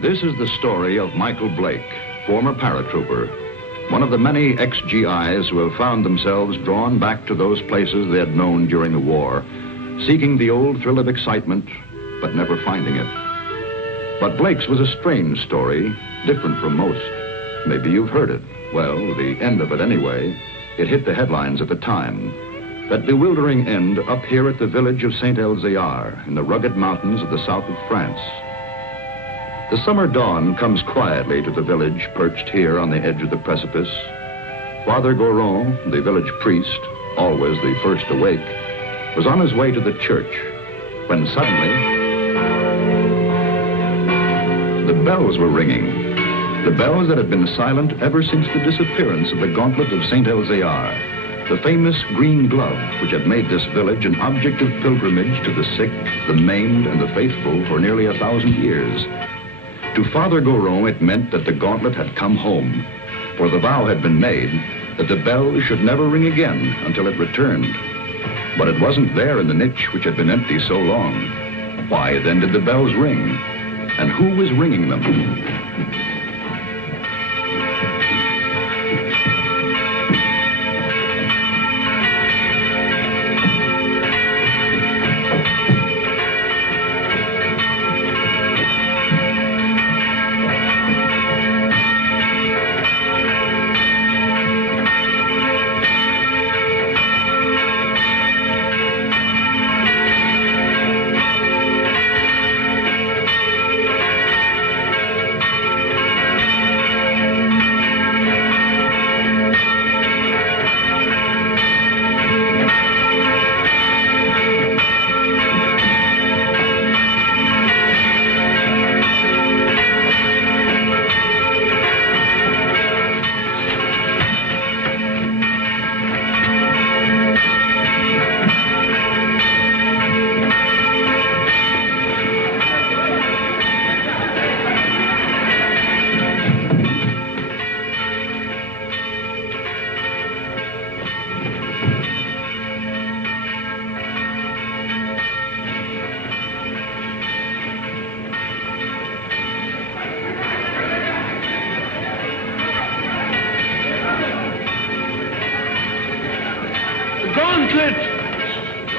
This is the story of Michael Blake, former paratrooper, one of the many ex-GIs who have found themselves drawn back to those places they had known during the war, seeking the old thrill of excitement, but never finding it. But Blake's was a strange story, different from most. Maybe you've heard it. Well, the end of it anyway. It hit the headlines at the time. That bewildering end up here at the village of Saint-Elzéar in the rugged mountains of the south of France. The summer dawn comes quietly to the village perched here on the edge of the precipice. Father Goron, the village priest, always the first awake, was on his way to the church when suddenly the bells were ringing. The bells that had been silent ever since the disappearance of the gauntlet of Saint-Elzéar, the famous green glove which had made this village an object of pilgrimage to the sick, the maimed, and the faithful for nearly 1,000 years. To Father Goron, it meant that the gauntlet had come home, for the vow had been made that the bell should never ring again until it returned. But it wasn't there in the niche which had been empty so long. Why then did the bells ring? And who was ringing them?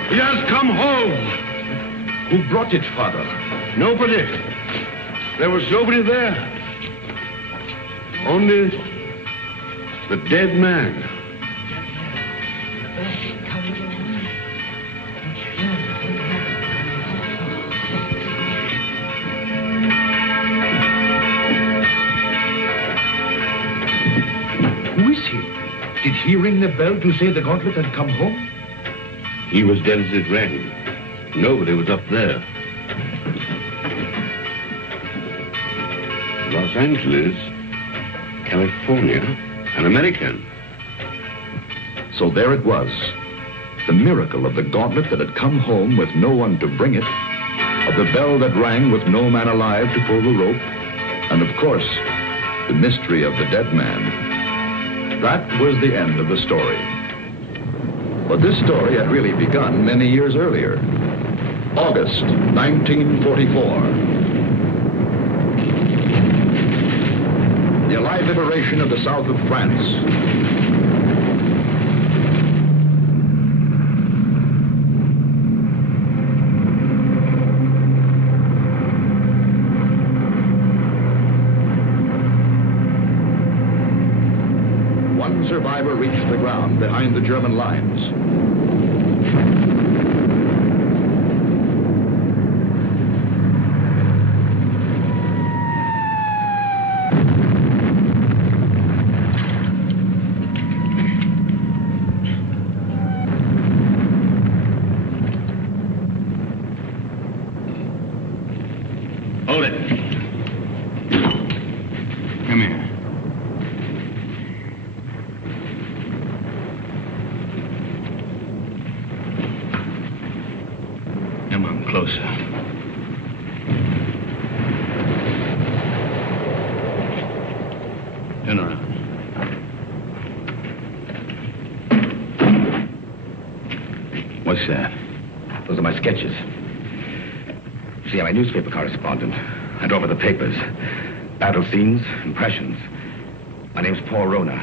He has come home. Who brought it, Father? Nobody. There was nobody there. Only the dead man. Who is he? Did he ring the bell to say the gauntlet had come home? He was dead as it rang. Nobody was up there. Los Angeles, California, an American. So there it was. The miracle of the gauntlet that had come home with no one to bring it, of the bell that rang with no man alive to pull the rope, and of course, the mystery of the dead man. That was the end of the story. But this story had really begun many years earlier. August 1944. The Allied liberation of the south of France. One survivor reached the ground behind the German lines. Hold it. Come here. Come on, closer. Turn around. What's that? Those are my sketches. See, I'm a newspaper correspondent. and over the papers. Battle scenes, impressions. My name's Paul Rona.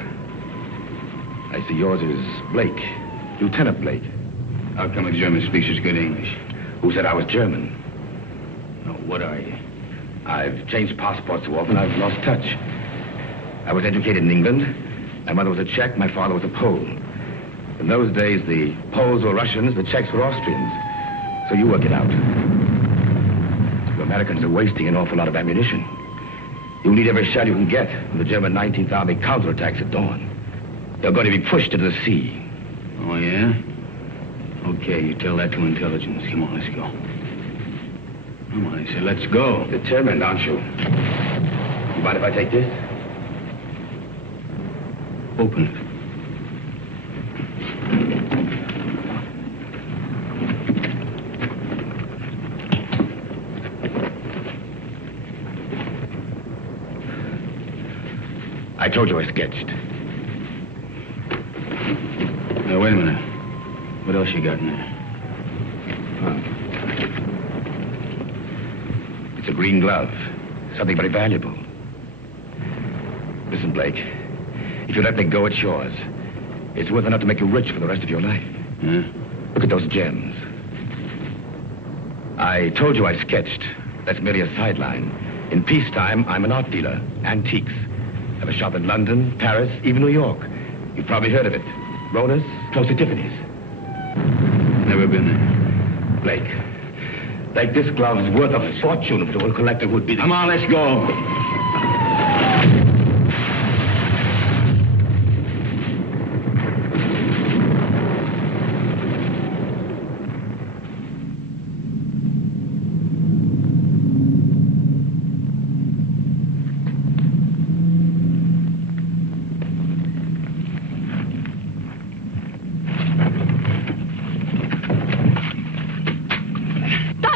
I see yours is Blake, Lieutenant Blake. How come a German speaks such good English? Who said I was German? No, what are you? I've changed passports so often I've lost touch. I was educated in England. My mother was a Czech, my father was a Pole. In those days, the Poles were Russians, the Czechs were Austrians. So you work it out. You Americans are wasting an awful lot of ammunition. You'll need every shell you can get when the German 19th Army counterattacks at dawn. They're going to be pushed into the sea. Oh, yeah? Okay, you tell that to intelligence. Come on, let's go. Come on, I said, let's go. Determined, aren't you? You mind if I take this? Open it. I told you I sketched. Now, wait a minute. What else you got in there? It's a green glove. Something very valuable. Listen, Blake. If you let me go, it's yours. It's worth enough to make you rich for the rest of your life. Yeah? Look at those gems. I told you I sketched. That's merely a sideline. In peacetime, I'm an art dealer. Antiques. I have a shop in London, Paris, even New York. You've probably heard of it. Rona's, close to Tiffany's. Never been there. Blake, this glove is worth a fortune to a collector who'd be... Come on, let's go.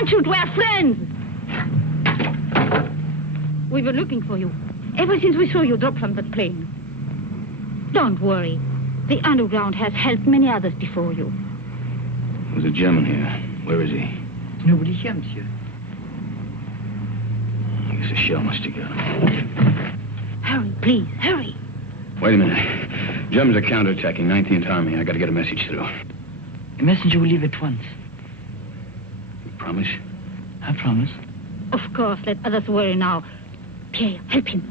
Shoot, we're friends. We were looking for you ever since we saw you drop from that plane. Don't worry. The underground has helped many others before you. There's a German here. Where is he? Nobody here, monsieur. I guess a shell must have got him. Hurry, please, hurry. Wait a minute. Germans are counterattacking 19th Army. I got to get a message through. A messenger will leave at once. Promise? I promise. Of course, let others worry now. Pierre, help him.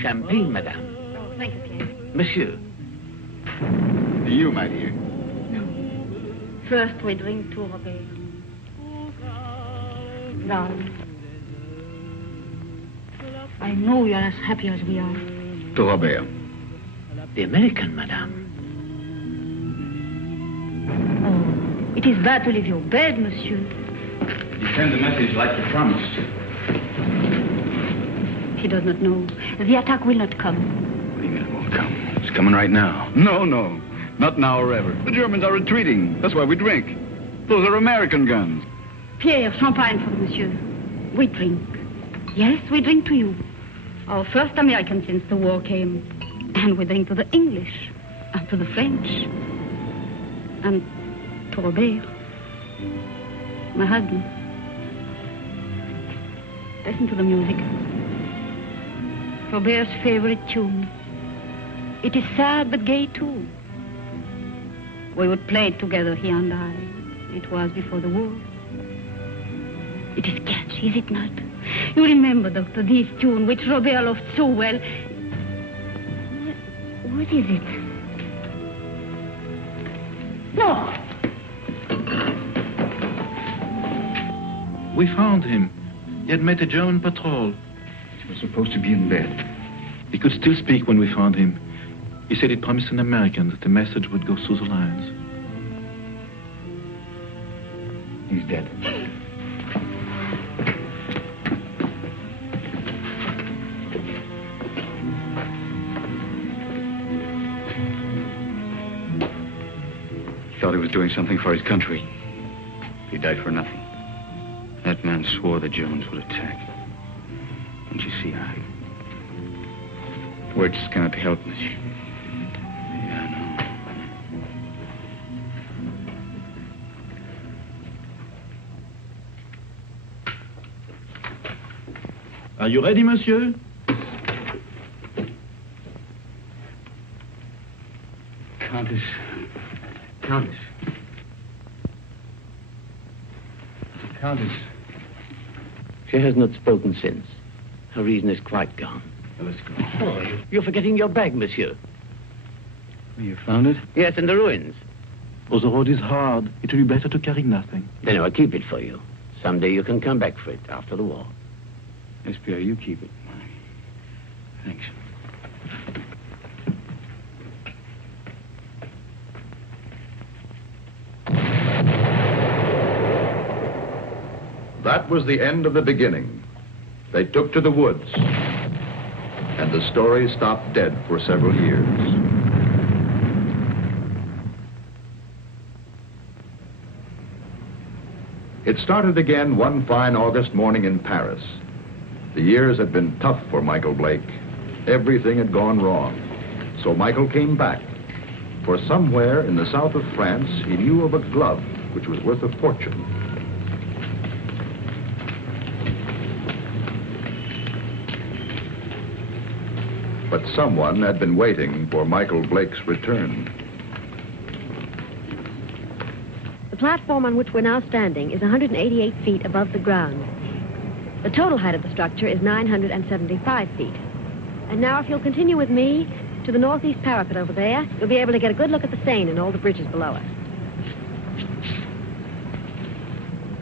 Champagne, madame. Oh, thank you, Pierre. Monsieur. You, my dear. First, we drink to Robert. Darling, I know you're as happy as we are. To Robert. The American, madame. Oh, it is bad to leave your bed, monsieur. You send the message like you promised. He does not know. The attack will not come. What do you mean it won't come? It's coming right now. No. Not now or ever. The Germans are retreating. That's why we drink. Those are American guns. Pierre, champagne for monsieur. We drink. Yes, we drink to you. Our first American since the war came. And we drink to the English. And to the French. And to Robert. My husband. Listen to the music. Robert's favorite tune. It is sad but gay too. We would play it together, he and I. It was before the war. It is catchy, is it not? You remember, Doctor, this tune which Robert loved so well. What is it? No! We found him. He had met a German patrol. He was supposed to be in bed. He could still speak when we found him. He said he promised an American that the message would go through the lines. He's dead. he was doing something for his country. He died for nothing. That man swore the Germans would attack. Don't you see, words cannot help, monsieur. Yeah, I know. Are you ready, monsieur? Countess. She has not spoken since. Her reason is quite gone. Well, let's go. Oh, you're forgetting your bag, monsieur. You found it? Yes, in the ruins. Oh, the road is hard. It will be better to carry nothing. Then I'll keep it for you. Someday you can come back for it after the war. Yes, Pierre, you keep it. Thanks. That was the end of the beginning. They took to the woods, and the story stopped dead for several years. It started again one fine August morning in Paris. The years had been tough for Michael Blake. Everything had gone wrong. So Michael came back. For somewhere in the south of France, he knew of a glove which was worth a fortune. But someone had been waiting for Michael Blake's return. The platform on which we're now standing is 188 feet above the ground. The total height of the structure is 975 feet. And now if you'll continue with me to the northeast parapet over there, you'll be able to get a good look at the Seine and all the bridges below us.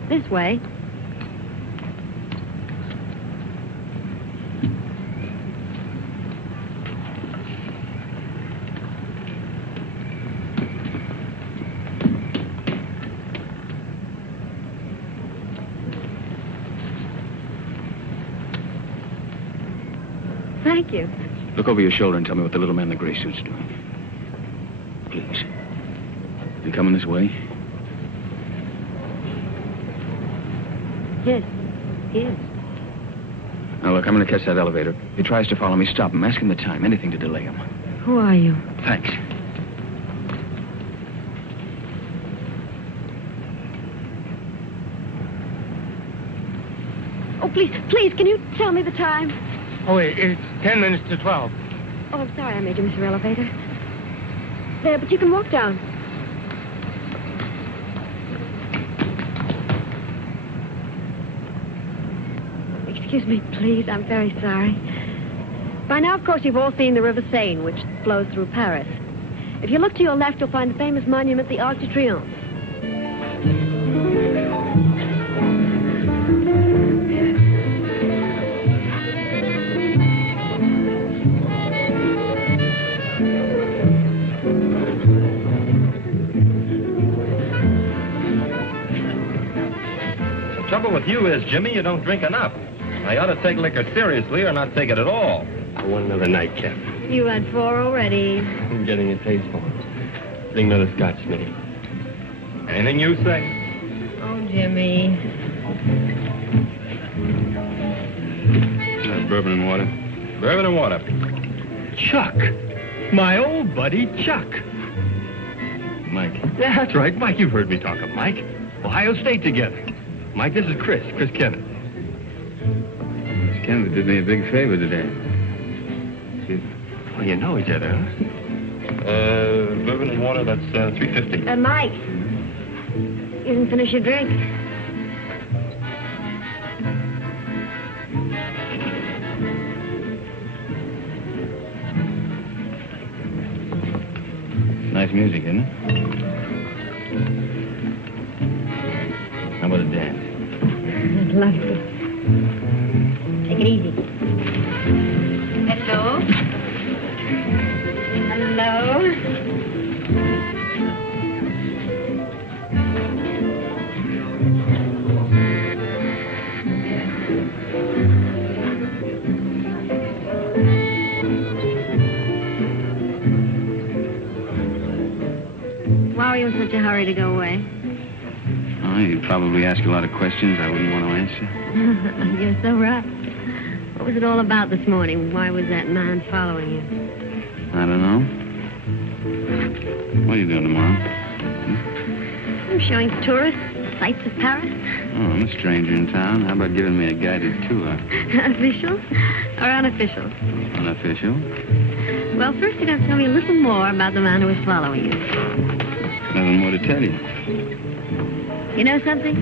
This way. Thank you. Look over your shoulder and tell me what the little man in the gray suit's doing. Please. Is he coming this way? Yes, he is. Now, look, I'm going to catch that elevator. If he tries to follow me, stop him. Ask him the time. Anything to delay him. Who are you? Thanks. Oh, please, can you tell me the time? Oh, it's 10 minutes to 12. Oh, I'm sorry I made you miss your elevator. There, but you can walk down. Excuse me, please. I'm very sorry. By now, of course, you've all seen the River Seine, which flows through Paris. If you look to your left, you'll find the famous monument, the Arc de Triomphe. The trouble with you is, Jimmy, you don't drink enough. I ought to take liquor seriously or not take it at all. I want another nightcap. You had 4 already. I'm getting a taste for it. Bring another scotch, Smitty. Anything you say. Oh, Jimmy. Bourbon and water. Bourbon and water. Chuck. My old buddy, Chuck. Mike. Yeah, that's right. Mike, you've heard me talk of Mike. Ohio State together. Mike, this is Chris Kenneth. Miss Kennedy did me a big favor today. Oh, you know each other, huh? Bourbon and water, that's $3.50. Mike. You didn't finish your drink. Nice music, isn't it? How about a dance? Lovely. Take it easy. Hello? Hello? Why were you in such a hurry to go away? Oh, he'd probably ask you a lot of questions I wouldn't want to answer. You're so right. What was it all about this morning? Why was that man following you? I don't know. What are you doing tomorrow? I'm showing tourists sights of Paris. Oh, I'm a stranger in town. How about giving me a guided tour? Official or unofficial? Unofficial? Well, first you got to tell me a little more about the man who was following you. Nothing more to tell you. You know something?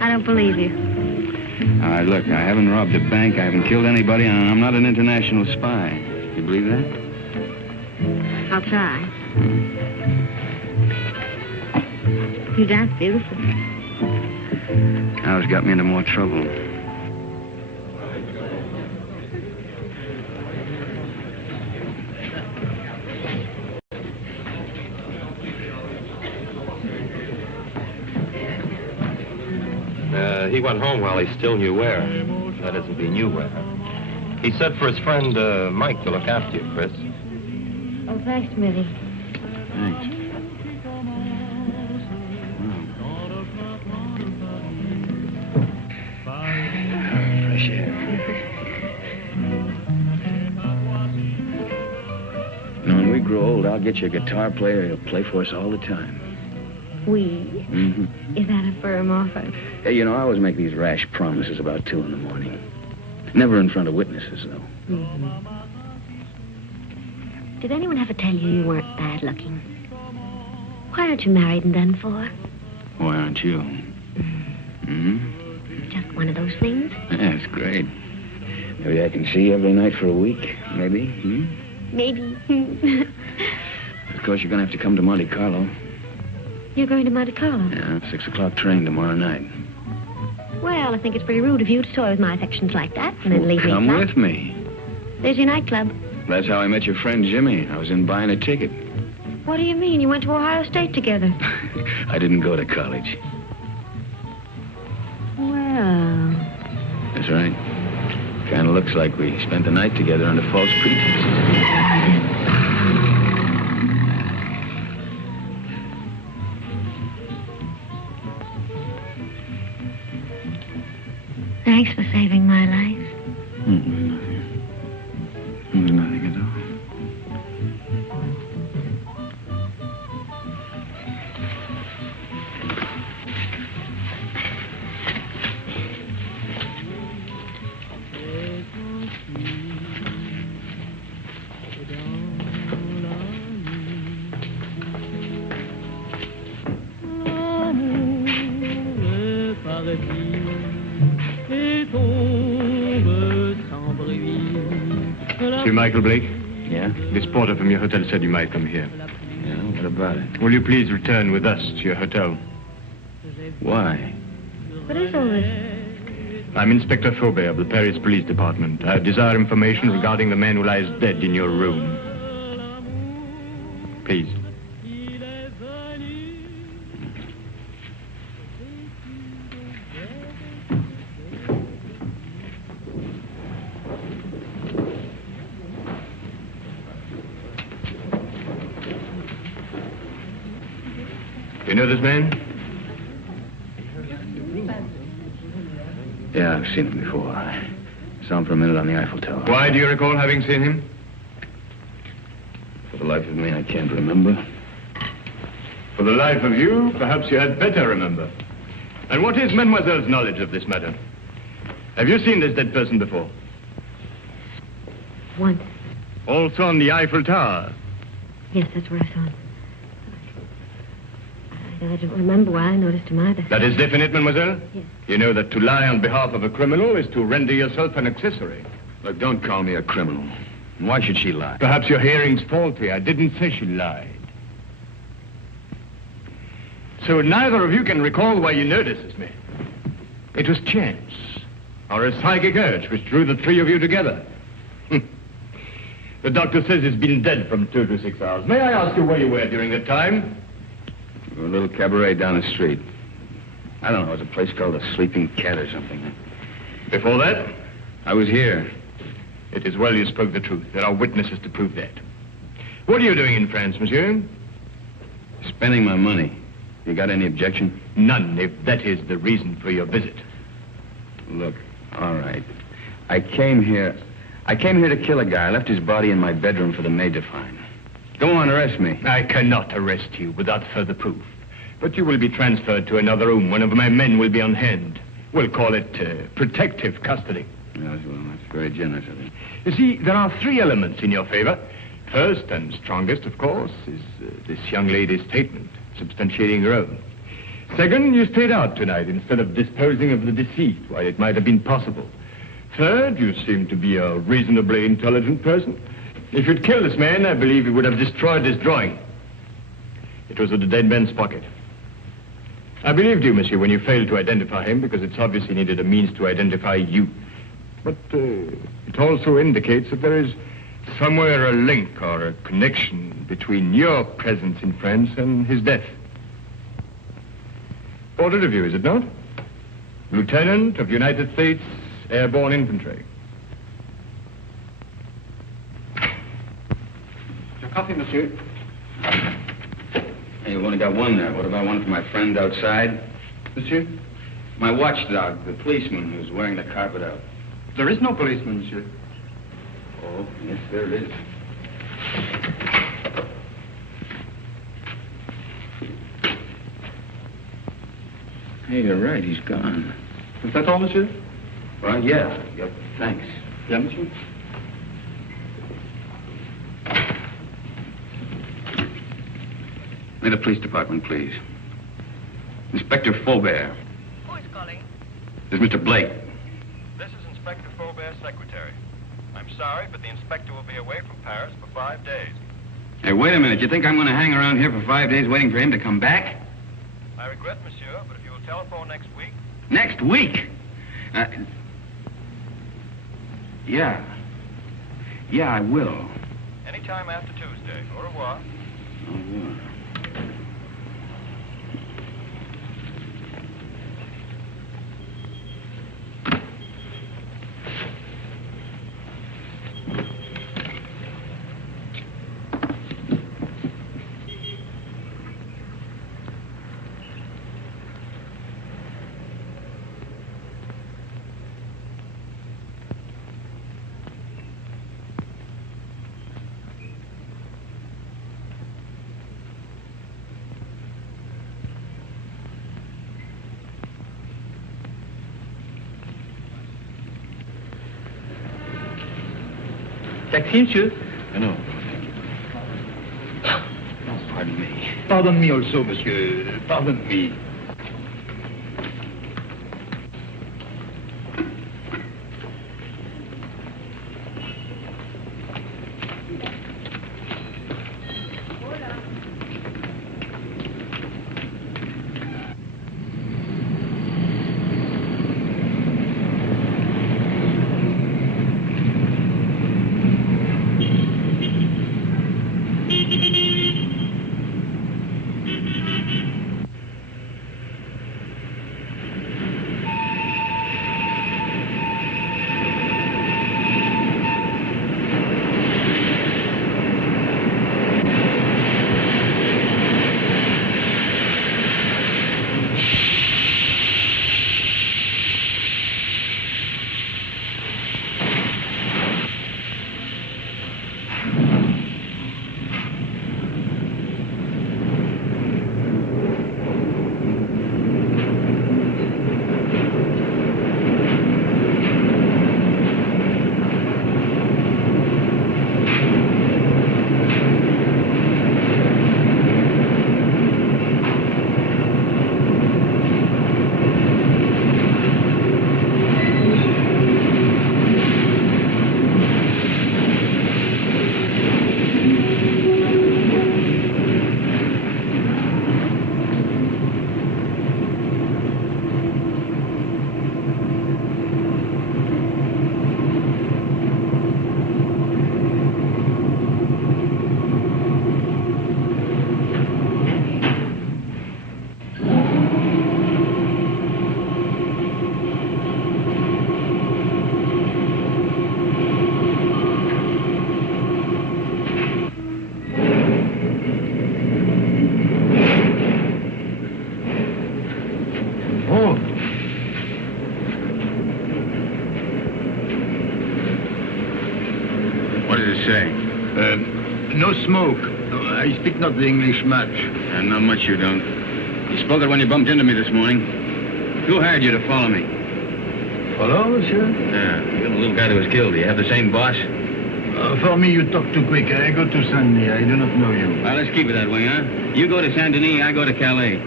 I don't believe you. All right, look, I haven't robbed a bank, I haven't killed anybody, and I'm not an international spy. You believe that? I'll try. You dance beautifully. Now it's got me into more trouble. He went home while he still knew where. That is, if he knew where. He said for his friend, Mike, to look after you, Chris. Oh, thanks, Smithy. Thanks. Fresh air. When we grow old, I'll get you a guitar player who'll play for us all the time. We? Mm-hmm. Is that a firm offer? Hey, you know, I always make these rash promises about 2 in the morning. Never in front of witnesses, though. Mm-hmm. Did anyone ever tell you weren't bad looking? Why aren't you married and done for? Why aren't you? Mm-hmm. Just one of those things? Yeah, it's great. Maybe I can see you every night for a week. Maybe. Hmm? Maybe. Of course, you're going to have to come to Monte Carlo. You're going to Monte Carlo? Yeah, 6 o'clock train tomorrow night. Well, I think it's pretty rude of you to toy with my affections like that and then leave me Come flat. with me. There's your nightclub. That's how I met your friend Jimmy. I was in buying a ticket. What do you mean? You went to Ohio State together. I didn't go to college. Well... That's right. Kind of looks like we spent the night together under false pretenses. Thanks for saving my life. Nothing. Nothing at all. Monsieur Michael Blake? Yeah? This porter from your hotel said you might come here. Yeah, what about it? Will you please return with us to your hotel? Why? What is all this? I'm Inspector Faubert of the Paris Police Department. I desire information regarding the man who lies dead in your room. Please. You know this man? Yeah, I've seen him before. I saw him for a minute on the Eiffel Tower. Why do you recall having seen him? For the life of me, I can't remember. For the life of you, perhaps you had better remember. And what is Mademoiselle's knowledge of this matter? Have you seen this dead person before? Once. Also on the Eiffel Tower? Yes, that's where I saw him. I don't remember why I noticed him either. That is definite, mademoiselle? Yes. You know that to lie on behalf of a criminal is to render yourself an accessory. Look, don't call me a criminal. Why should she lie? Perhaps your hearing's faulty. I didn't say she lied. So neither of you can recall why you noticed me. It was chance, or a psychic urge which drew the 3 of you together. The doctor says he's been dead from 2 to 6 hours. May I ask you where you were during that time? A little cabaret down the street. I don't know, it was a place called the Sleeping Cat or something. Before that? I was here. It is well you spoke the truth. There are witnesses to prove that. What are you doing in France, monsieur? Spending my money. You got any objection? None, if that is the reason for your visit. Look, all right. I came here to kill a guy. I left his body in my bedroom for the maid to find. Go on, arrest me. I cannot arrest you without further proof. But you will be transferred to another room. One of my men will be on hand. We'll call it protective custody. Yes, well, that's very generous of you. You see, there are 3 elements in your favor. First and strongest, of course, is this young lady's statement, substantiating her own. Second, you stayed out tonight instead of disposing of the deceased while it might have been possible. Third, you seem to be a reasonably intelligent person. If you'd killed this man, I believe you would have destroyed this drawing. It was in the dead man's pocket. I believed you, monsieur, when you failed to identify him, because it's obvious he needed a means to identify you. But it also indicates that there is somewhere a link or a connection between your presence in France and his death. Portrait of you, is it not? Lieutenant of United States Airborne Infantry. Your coffee, monsieur. Hey, you've only got one there. What about one for my friend outside? Monsieur? My watchdog, the policeman who's wearing the carpet out. There is no policeman, monsieur. Oh, yes, there it is. Hey, you're right. He's gone. Is that all, monsieur? Well, yeah. Thanks. Yeah, monsieur? May the police department, please. Inspector Faubert. Who is calling? This is Mr. Blake. This is Inspector Faubert's secretary. I'm sorry, but the inspector will be away from Paris for 5 days. Hey, wait a minute. You think I'm going to hang around here for 5 days waiting for him to come back? I regret, monsieur, but if you will telephone next week... Next week? Yeah. Yeah, I will. Anytime after Tuesday. Au revoir. Au revoir. Taxi, monsieur? No. Oh, pardon me. Pardon me also, monsieur. Pardon me. Oh. What does it say? No smoke. I speak not the English much. Not much you don't. You spoke it when you bumped into me this morning. Who hired you to follow me? Follow, monsieur? Yeah, you're the little guy that was killed. Do you have the same boss? For me, you talk too quick. I go to Saint-Denis. I do not know you. Well, let's keep it that way, huh? You go to Saint-Denis, I go to Calais.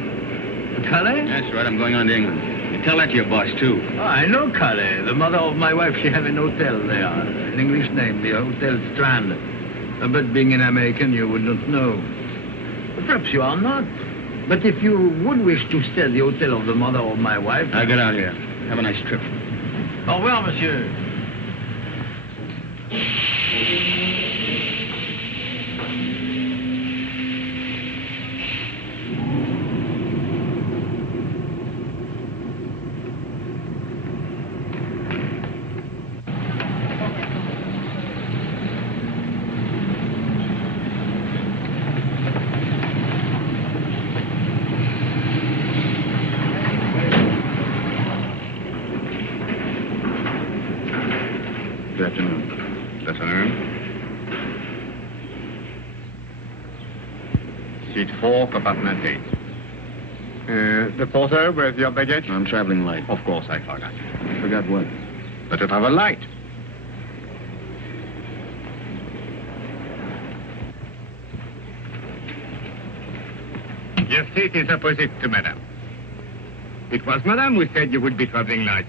Calais? That's right, I'm going on to England. You tell that to your boss, too. Oh, I know Calais. The mother of my wife, she have an hotel there. An English name, the Hotel Strand. But being an American, you would not know. Perhaps you are not. But if you would wish to stay at the hotel of the mother of my wife... I'll get out here. Have a nice trip. Au revoir, monsieur. Good afternoon. Good afternoon. Seat 4, compartment 8. The porter, where's your baggage? I'm traveling light. Of course, I forgot. Forgot what? But to travel light. Your seat is opposite to Madame. It was Madame who said you would be traveling light.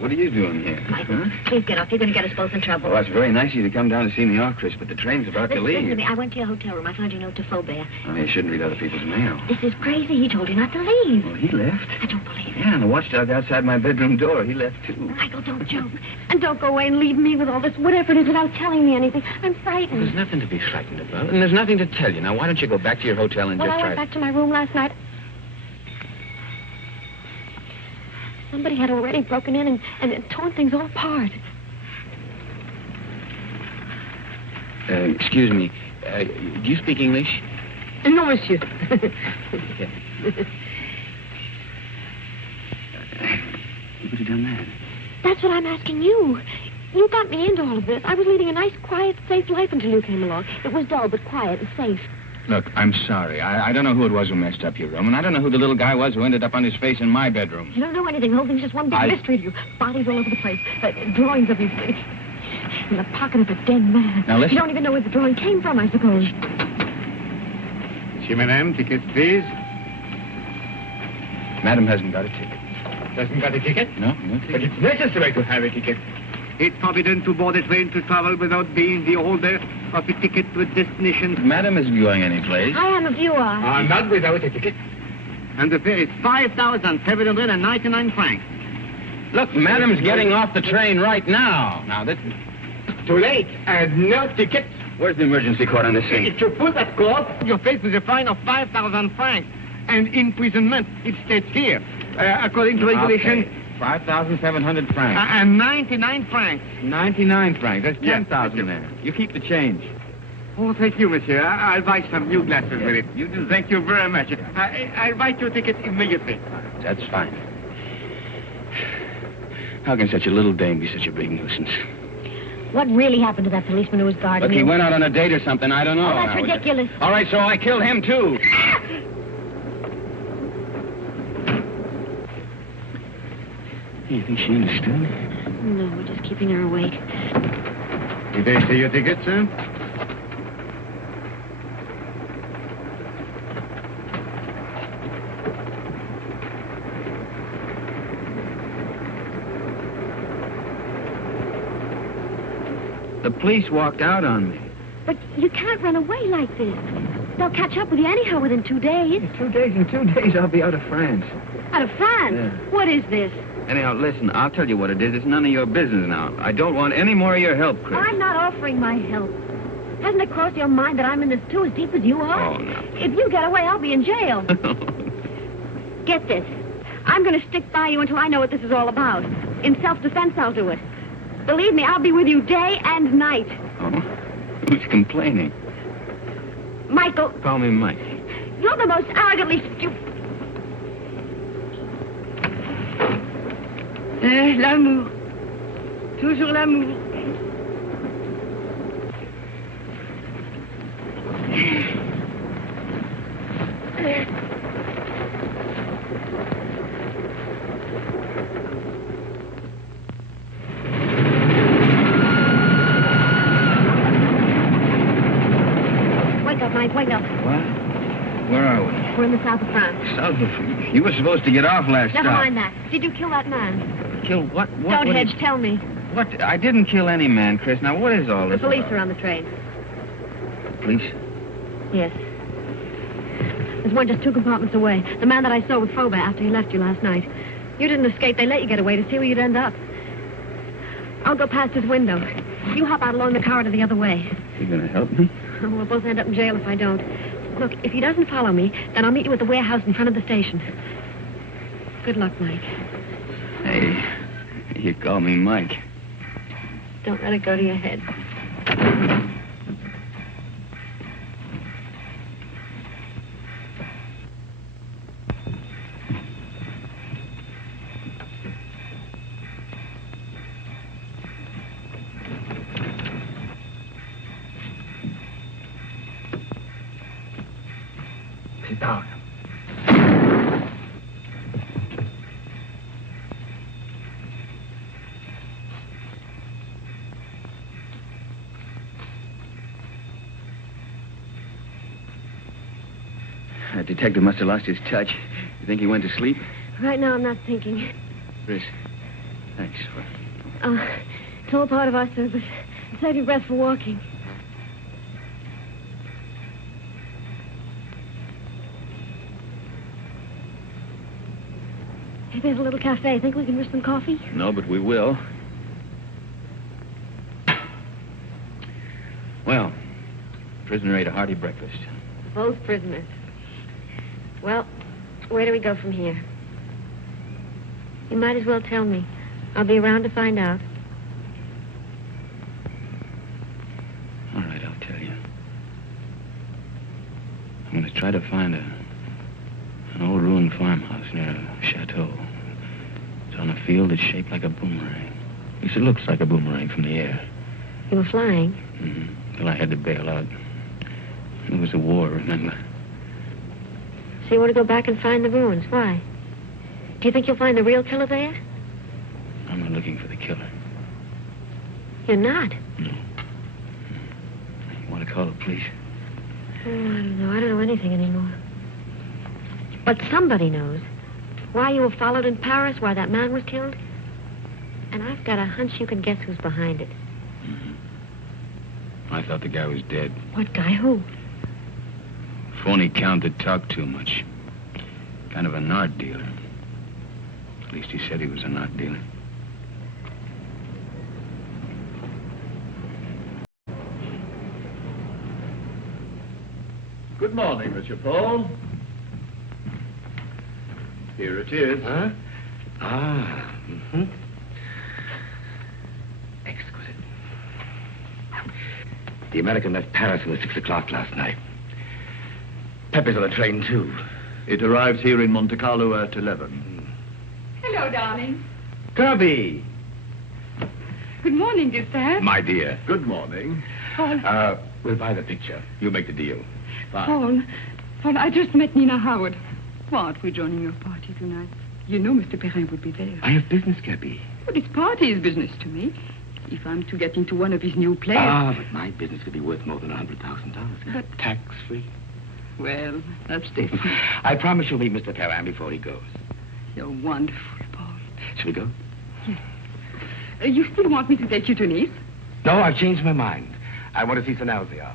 What are you doing here? Michael, please get off. You're going to get us both in trouble. Well, that's very nice of you to come down to see me off, Chris, but the train's about to Listen to leave. me. I went to your hotel room. I found your note to Faubert. Oh, you shouldn't read other people's mail. This is crazy. He told you not to leave. Well, he left. I don't believe it. Yeah, and the watchdog outside my bedroom door, he left, too. Michael, don't joke. And don't go away and leave me with all this, whatever it is, without telling me anything. I'm frightened. There's nothing to be frightened about, and there's nothing to tell you. Now, why don't you go back to your hotel and Well, just I try... went back to my room last night. Somebody had already broken in and torn things all apart. Excuse me. Do you speak English? No, monsieur. You could have done that. That's what I'm asking you. You got me into all of this. I was leading a nice, quiet, safe life until you came along. It was dull, but quiet and safe. Look, I'm sorry. I don't know who it was who messed up your room, and I don't know who the little guy was who ended up on his face in my bedroom. You don't know anything. The whole thing's just one big mystery to you. Bodies all over the place. Drawings of you in the pocket of a dead man. Now, listen. You don't even know where the drawing came from, I suppose. Monsieur, Madame, ticket, please. Madam hasn't got a ticket. Doesn't got a ticket? No ticket. But it's necessary to have a ticket. It's forbidden to board a train to travel without being the holder of a ticket to a destination. Madam isn't going anyplace. I am if you are. Not without a ticket. And the fare is 5,799 francs. Look, Madam's getting off the train right now. Now, this... Too late. And no ticket. Where's the emergency cord on this thing? If you pull that cord, you're faced with a fine of 5,000 francs. And imprisonment, it states here, according to regulation... Okay. 5,700 francs. And 99 francs. 99 francs. That's Yes, 10,000 there. You keep the change. Oh, thank you, monsieur. I'll buy some new glasses with it. You do. Thank you very much. I'll write your ticket immediately. That's fine. How can such a little dame be such a big nuisance? What really happened to that policeman who was guarding Look, you? he went out on a date or something. I don't know. Oh, that's ridiculous. All right, so I killed him, too. You think she understood? No, we're just keeping her awake. Did they see your ticket, sir? The police walked out on me. But you can't run away like this. They'll catch up with you anyhow within 2 days. In 2 days, I'll be out of France. Out of France? Yeah. What is this? Anyhow, listen, I'll tell you what it is. It's none of your business now. I don't want any more of your help, Chris. I'm not offering my help. Hasn't it crossed your mind that I'm in this too, as deep as you are? Oh, no. If you get away, I'll be in jail. Get this. I'm going to stick by you until I know what this is all about. In self-defense, I'll do it. Believe me, I'll be with you day and night. Oh? Who's complaining? Michael, Call me Mike. you're the most arrogantly stupid... L'amour. Toujours l'amour. Wake up, Mike, wake up. What? Where are we? We're in the south of France. South of... You were supposed to get off last Never stop. mind that. Did you kill that man? Kill what? Don't hedge, tell me. What? I didn't kill any man, Chris. Now, what is all The this police about? are on the train. Police? Yes. There's one just 2 compartments away. The man that I saw with Fauber after he left you last night. You didn't escape. They let you get away to see where you'd end up. I'll go past his window. You hop out along the corridor the other way. You gonna help me? We'll both end up in jail if I don't. Look, if he doesn't follow me, then I'll meet you at the warehouse in front of the station. Good luck, Mike. Hey, you call me Mike. Don't let it go to your head. Sit down. That detective must have lost his touch. You think he went to sleep? Right now, I'm not thinking. Chris, thanks for... It's all part of our service. Save your breath for walking. Hey, there's a little cafe. Think we can risk some coffee? No, but we will. Well, prisoner ate a hearty breakfast. Both prisoners. Well, where do we go from here? You might as well tell me. I'll be around to find out. All right, I'll tell you. I'm going to try to find an old ruined farmhouse near a chateau. It's on a field that's shaped like a boomerang. At least it looks like a boomerang from the air. You were flying? Mm-hmm. Till I had to bail out. It was a war, remember? So you want to go back and find the ruins? Why? Do you think you'll find the real killer there? I'm not looking for the killer. You're not? No. You want to call the police? Oh, I don't know. I don't know anything anymore. But somebody knows. Why you were followed in Paris, why that man was killed. And I've got a hunch you can guess who's behind it. I thought the guy was dead. What guy? Who? Phony count that talked too much. Kind of an art dealer. At least he said he was an art dealer. Good morning, Monsieur Paul. Here it is. Huh? Ah, mm-hmm. Exquisite. The American left Paris at 6 o'clock last night. Pepe's on the train, too. It arrives here in Monte Carlo at 11. Hello, darling. Kirby! Good morning, Gustave. My dear. Good morning. Paul, We'll buy the picture. You make the deal. Fine. Paul, I just met Nina Howard. Why aren't we joining your party tonight? You know Mr. Perrin would be there. I have business, Kirby. But his party is business to me. If I'm to get into one of his new plays... But my business could be worth more than $100,000. But- Tax-free. Well, that's different. I promise you'll meet Mr. Perrin before he goes. You're wonderful, Paul. Shall we go? You still want me to take you to Nice? No, I've changed my mind. I want to see Saint Elzéar.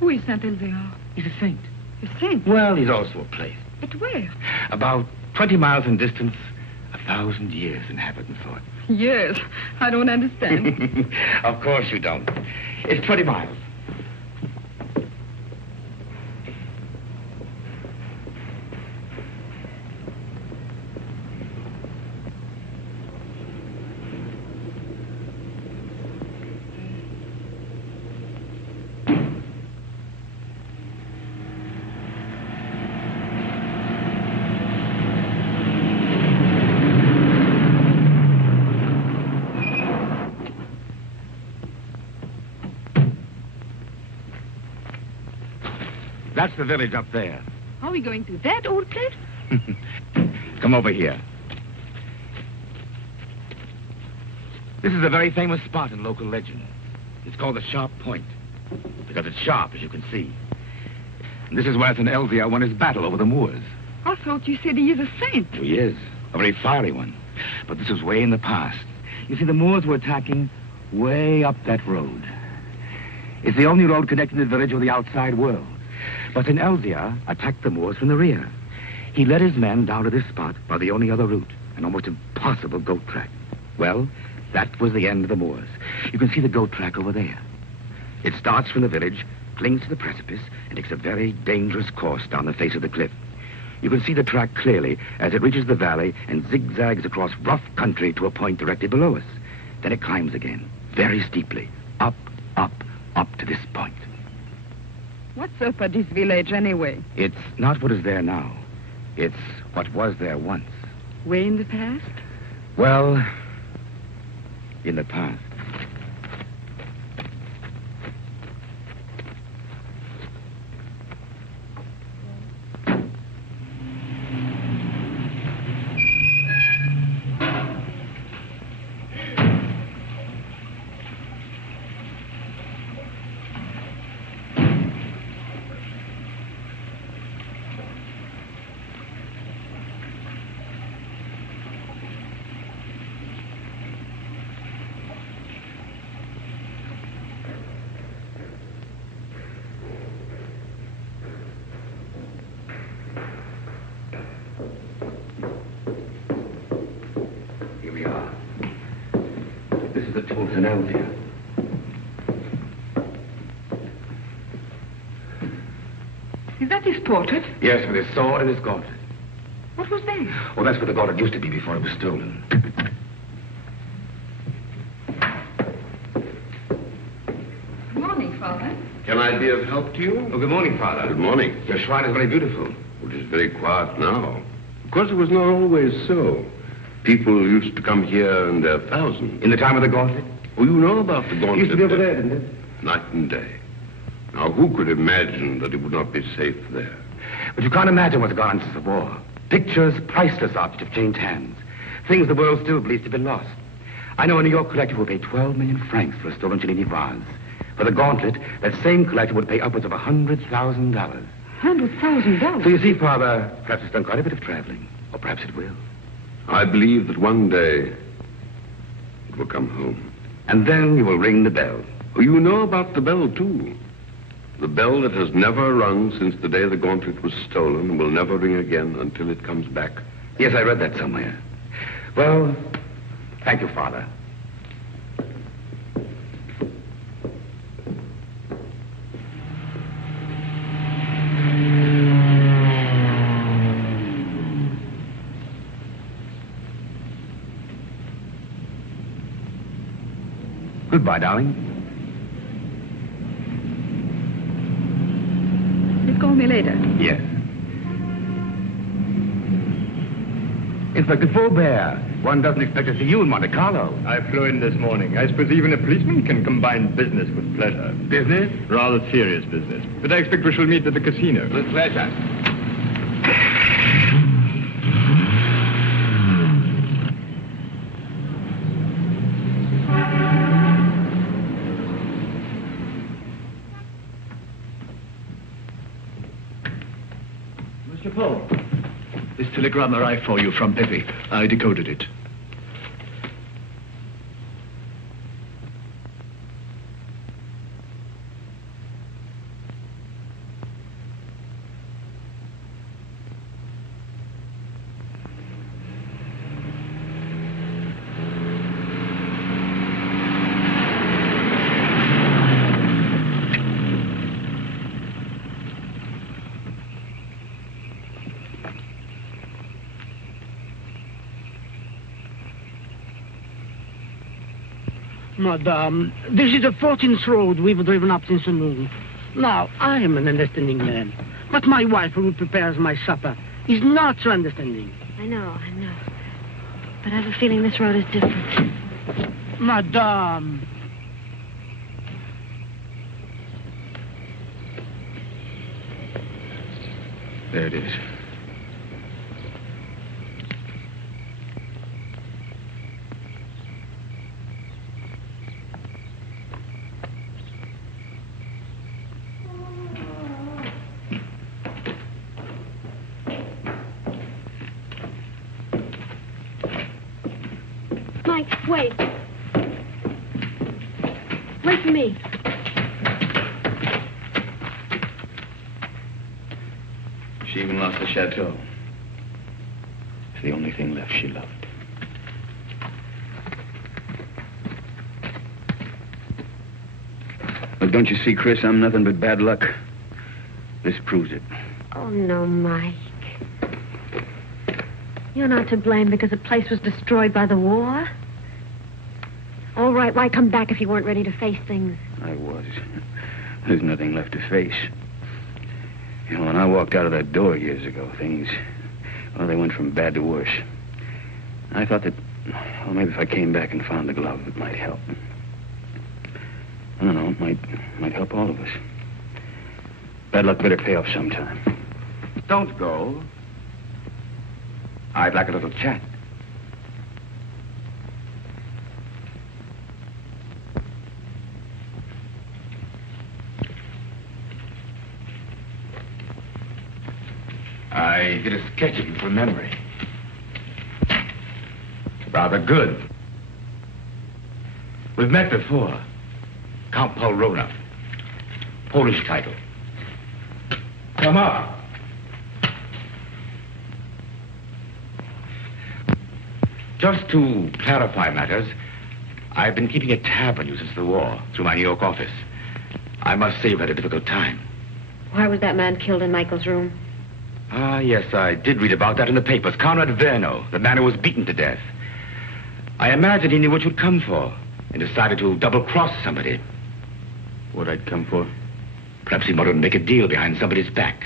Who is Saint Elzéar? He's a saint. A saint? Well, he's also a place. But where? About 20 miles in distance, 1,000 years inhabitant thought. Yes, I don't understand. Of course you don't. It's 20 miles. That's the village up there. Are we going to that old place? Come over here. This is a very famous spot in local legend. It's called the Sharp Point, because it's sharp, as you can see. And this is where St. Elzia won his battle over the Moors. I thought you said he is a saint. He is, a very fiery one. But this was way in the past. You see, the Moors were attacking way up that road. It's the only road connecting the village with the outside world. But St. Elzia attacked the Moors from the rear. He led his men down to this spot by the only other route, an almost impossible goat track. Well, that was the end of the Moors. You can see the goat track over there. It starts from the village, clings to the precipice, and takes a very dangerous course down the face of the cliff. You can see the track clearly as it reaches the valley and zigzags across rough country to a point directly below us. Then it climbs again, very steeply, up, up, up to this point. What's up at this village anyway? It's not what is there now. It's what was there once. Way in the past? Well, in the past. Is that his portrait? Yes, with his sword and his gauntlet. What was that? Oh, that's where the gauntlet used to be before it was stolen. Good morning, Father. Can I be of help to you? Oh, good morning, Father. Good morning. Your shrine is very beautiful. It is very quiet now. Of course, it was not always so. People used to come here in their thousands. In the time of the gauntlet? Oh, you know about the gauntlet. It used to be over there, didn't it? Night and day. Now, who could imagine that it would not be safe there? But you can't imagine what's gone since the war. Pictures, priceless objects have changed hands. Things the world still believes to be lost. I know a New York collector will pay 12 million francs for a stolen Cellini vase. For the gauntlet, that same collector would pay upwards of $100,000. $100,000? So you see, Father, perhaps it's done quite a bit of traveling. Or perhaps it will. I believe that one day it will come home. And then you will ring the bell. Oh, you know about the bell, too. The bell that has never rung since the day the gauntlet was stolen and will never ring again until it comes back. Yes, I read that somewhere. Well, thank you, Father. Goodbye, darling. Please call me later. Yes. Inspector Faubert, one doesn't expect to see you in Monte Carlo. I flew in this morning. I suppose even a policeman can combine business with pleasure. Business? Rather serious business. But I expect we shall meet at the casino. With pleasure. Mr. Paul, this telegram arrived for you from Pepe. I decoded it. Madame, this is the 14th road we've driven up since noon. Now, I am an understanding man, but my wife, who prepares my supper, is not so understanding. I know. But I have a feeling this road is different. Madame. There it is. Mike, wait. Wait for me. She even lost the chateau. It's the only thing left she loved. Look, don't you see, Chris, I'm nothing but bad luck. This proves it. Oh, no, Mike. You're not to blame because the place was destroyed by the war. All right, why come back if you weren't ready to face things? I was. There's nothing left to face. You know, when I walked out of that door years ago, things, well, they went from bad to worse. I thought that, well, maybe if I came back and found the glove, it might help. I don't know, it might help all of us. Bad luck better pay off sometime. Don't go. I'd like a little chat. I did a sketch of you from memory. Rather good. We've met before. Count Polrona. Polish title. Come up. Just to clarify matters, I've been keeping a tab on you since the war, through my New York office. I must say you've had a difficult time. Why was that man killed in Michael's room? Ah, yes, I did read about that in the papers. Conrad Verno, the man who was beaten to death. I imagined he knew what you'd come for and decided to double-cross somebody. What I'd come for? Perhaps he wanted to make a deal behind somebody's back.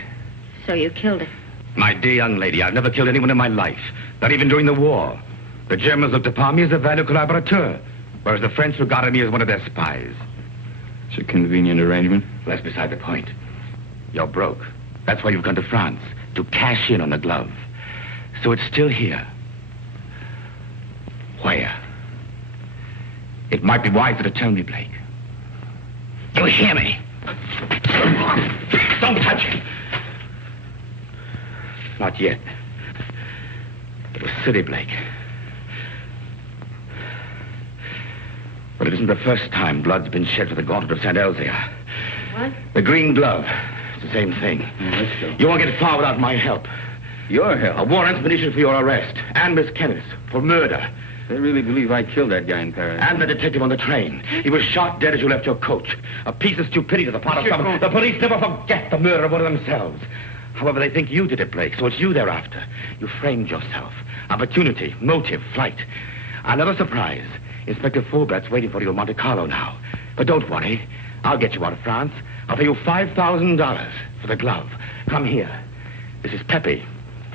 So you killed him? My dear young lady, I've never killed anyone in my life, not even during the war. The Germans looked upon me as a valued collaborateur, whereas the French regarded me as one of their spies. It's a convenient arrangement. Well, that's beside the point. You're broke. That's why you've gone to France, to cash in on the glove. So it's still here. Where? It might be wiser to tell me, Blake. You hear me? Don't touch it. Not yet. It was silly, Blake. But it isn't the first time blood's been shed for the gauntlet of St. Elzea. What? The green glove. It's the same thing. Let's go. You won't get far without my help. Your help? A warrant's been issued for your arrest. And Miss Kenneth for murder. They really believe I killed that guy in Paris. And the detective on the train. He was shot dead as you left your coach. A piece of stupidity on the part of someone. The police never forget the murder of one of themselves. However, they think you did it, Blake, so it's you they're after. You framed yourself. Opportunity, motive, flight. Another surprise. Inspector Fulbert's waiting for you in Monte Carlo now. But don't worry. I'll get you out of France. I'll pay you $5,000 for the glove. Come here. This is Pepe.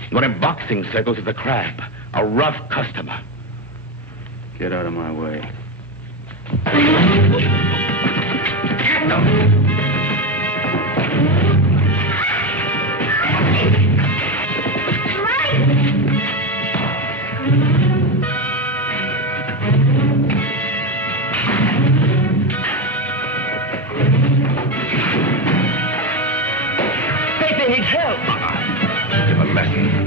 What in boxing circles is the Crab. A rough customer. Get out of my way. No. Pepe needs help. Give a lesson.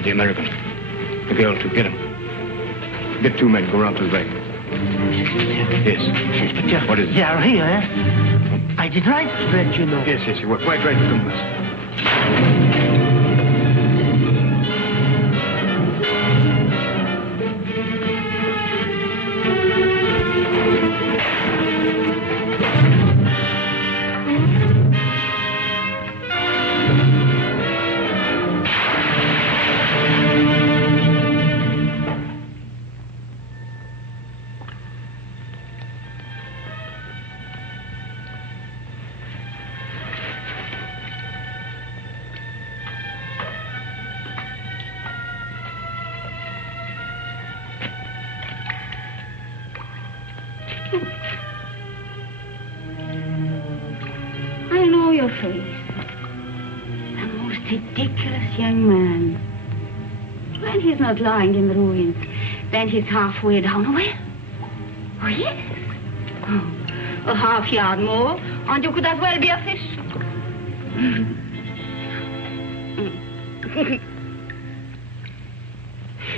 heard the American. The girl, too. Get him. Get 2 men. Go around to the back. Yes. Inspector. What is it? They are here, eh? I did right to let you know. Yes, you were quite right to come with us. I know your face. A most ridiculous young man. When he's not lying in the ruins, then he's halfway down a well. Oh, yes. Oh, a half yard more, and you could as well be a fish.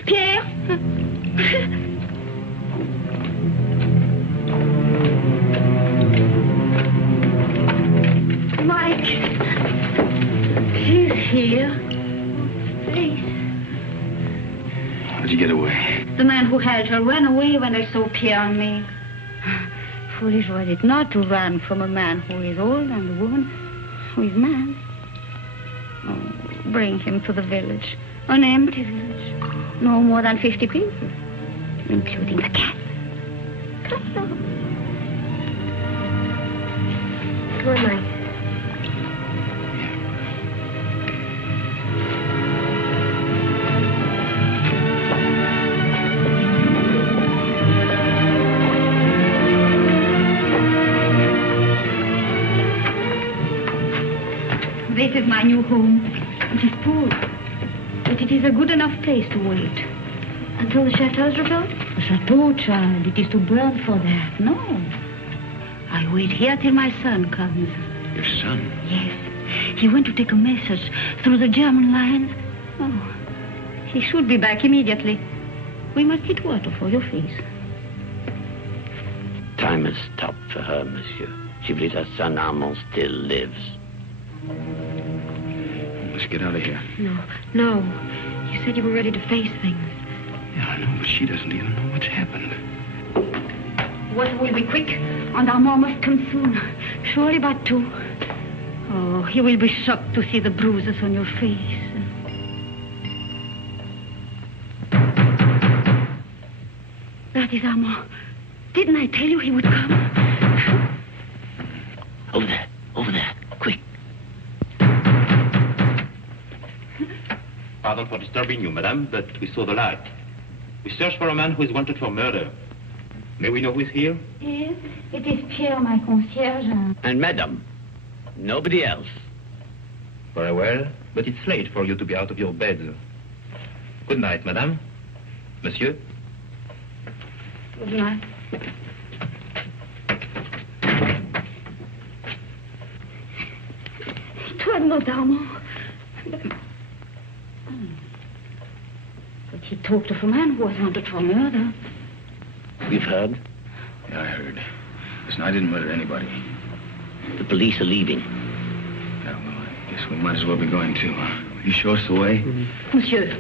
Pierre? Mike, she's here. Please. How'd you get away? The man who held her ran away when I saw Pierre and me. Foolish was it not to run from a man who is old and a woman who is mad. Oh, bring him to the village. An empty village. No more than 50 people, including the cat. Come on, Mike. This is my new home. It is poor, but it is a good enough place to wait. Until the chateau's rebuilt? The chateau, child, it is to burn for that. No. I wait here till my son comes. Your son? Yes. He went to take a message through the German lines. Oh, he should be back immediately. We must get water for your face. Time has stopped for her, monsieur. She believes her son Armand still lives. Let's get out of here. No. You said you were ready to face things. Yeah, I know, but she doesn't even know what's happened. Water will be quick, and Armand must come soon. Surely by 2. Oh, he will be shocked to see the bruises on your face. That is Armand. Didn't I tell you he would come? Over there, quick. Pardon for disturbing you, madame, but we saw the light. We search for a man who is wanted for murder. May we know who is here? Yes, it is Pierre, my concierge. And madame, nobody else. Very well, but it's late for you to be out of your bed. Good night, madame. Monsieur? Good night. It was not Armand. But he talked of a man who was wanted for murder. You've heard? Yeah, I heard. Listen, I didn't murder anybody. The police are leaving. Yeah, well, I guess we might as well be going too. Will you show us the way? Monsieur,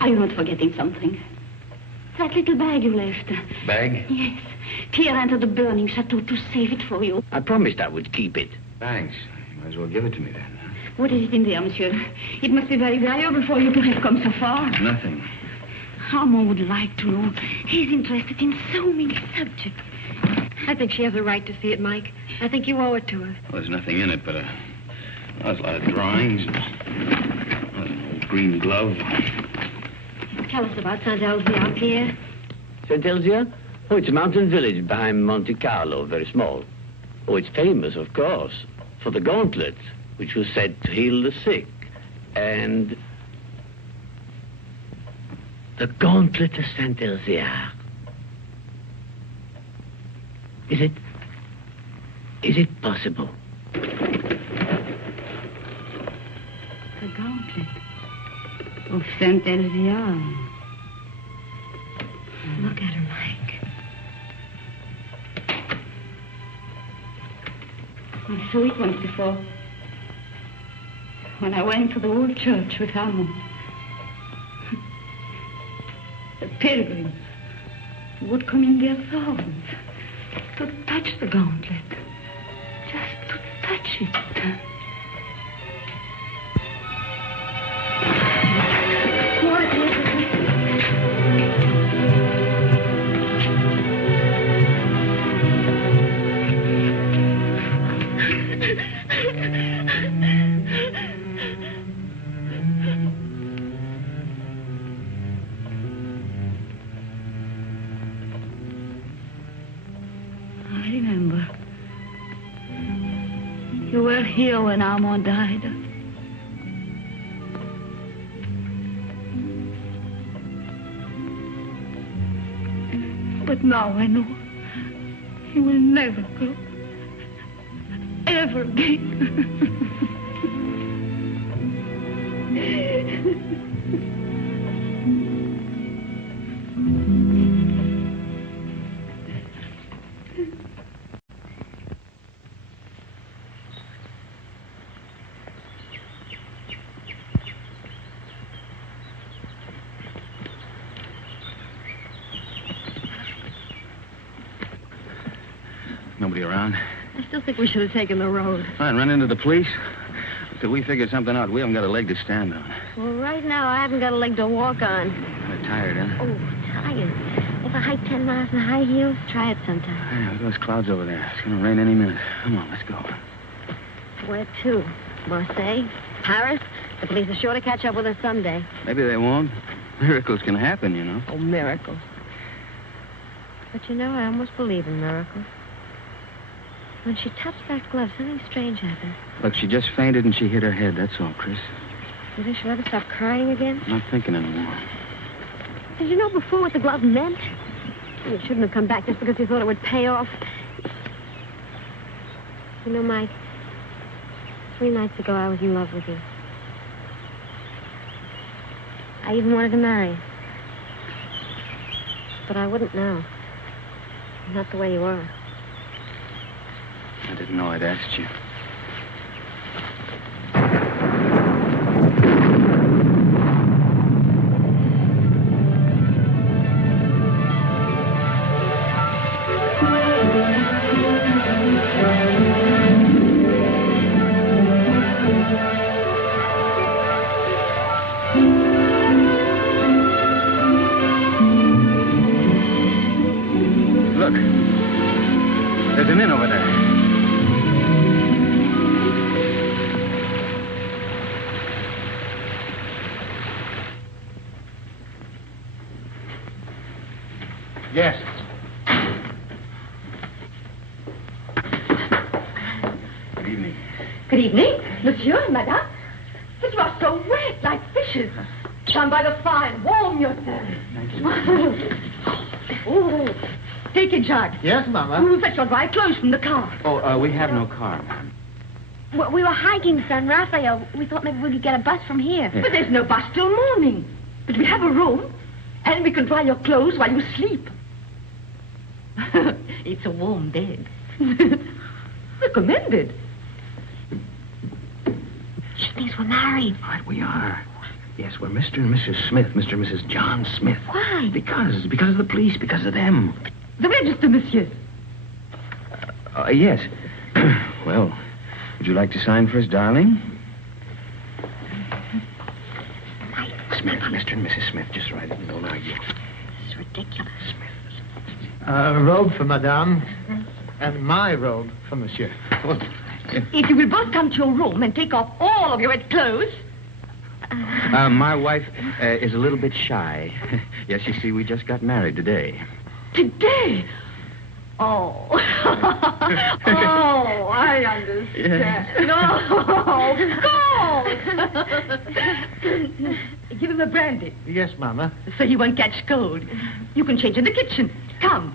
are you not forgetting something? That little bag you left. Bag? Yes. Pierre entered the burning chateau to save it for you. I promised I would keep it. Thanks. You might as well give it to me then. What is it in there, monsieur? It must be very valuable for you to have come so far. Nothing. Armand would like to know. He's interested in so many subjects. I think she has a right to see it, Mike. I think you owe it to her. Well, there's nothing in it but there's a lot of drawings. An old green glove. Tell us about Saint-Elzéar, Pierre. Saint-Elzéar? Oh, it's a mountain village behind Monte Carlo, very small. Oh, it's famous, of course, for the gauntlet, which was said to heal the sick. And the gauntlet of Saint-Elzéar. Is it possible? The gauntlet. Of Saint Elvia. Look at her, Mike. I saw it once before. When I went to the old church with Armand. The pilgrims would come in their thousands to touch the gauntlet. Just to touch it. I remember. You were here when Armand died. But now I know he will never go. Ever again. Nobody around? I still think we should have taken the road. And run into the police? Until we figure something out, we haven't got a leg to stand on. Well, right now, I haven't got a leg to walk on. Kind of tired, huh? Oh, tired. If I hike 10 miles in high heels, try it sometime. Yeah, look at those clouds over there. It's going to rain any minute. Come on, let's go. Where to? Marseille? Paris? The police are sure to catch up with us someday. Maybe they won't. Miracles can happen, you know. Oh, miracles. But you know, I almost believe in miracles. When she touched that glove, something strange happened. Look, she just fainted and she hit her head. That's all, Chris. You think she'll ever stop crying again? I'm not thinking anymore. Did you know before what the glove meant? You shouldn't have come back just because you thought it would pay off. You know, Mike, 3 nights ago I was in love with you. I even wanted to marry you. But I wouldn't now. Not the way you are. I didn't know I'd asked you. Look, there's an inn over there. Yes. Good evening. Good evening, monsieur, madame. But you are so wet, like fishes. Stand by the fire, warm yourself. Thank you. Oh, take it, Jacques. Yes, Mama. We'll fetch your dry clothes from the car. Oh, we have no car, ma'am. Well, we were hiking San Rafael. We thought maybe we could get a bus from here. But there's no bus till morning. But we have a room, and we can dry your clothes while you sleep. It's a warm bed. Recommended. She thinks we're married. Right, we are. Yes, we're Mr. and Mrs. Smith, Mr. and Mrs. John Smith. Why? Because of the police, because of them. The register, monsieur. Yes. Well, would you like to sign for us, darling? Smith, Mr. and Mrs. Smith, just write it and don't argue. It's ridiculous. Robe for Madame, and my robe for Monsieur. If you will both come to your room and take off all of your wet clothes. My wife is a little bit shy. Yes, you see, we just got married today. Today? Oh. Oh, I understand. No, go. Give him a brandy. Yes, Mama. So he won't catch cold. You can change in the kitchen. Come.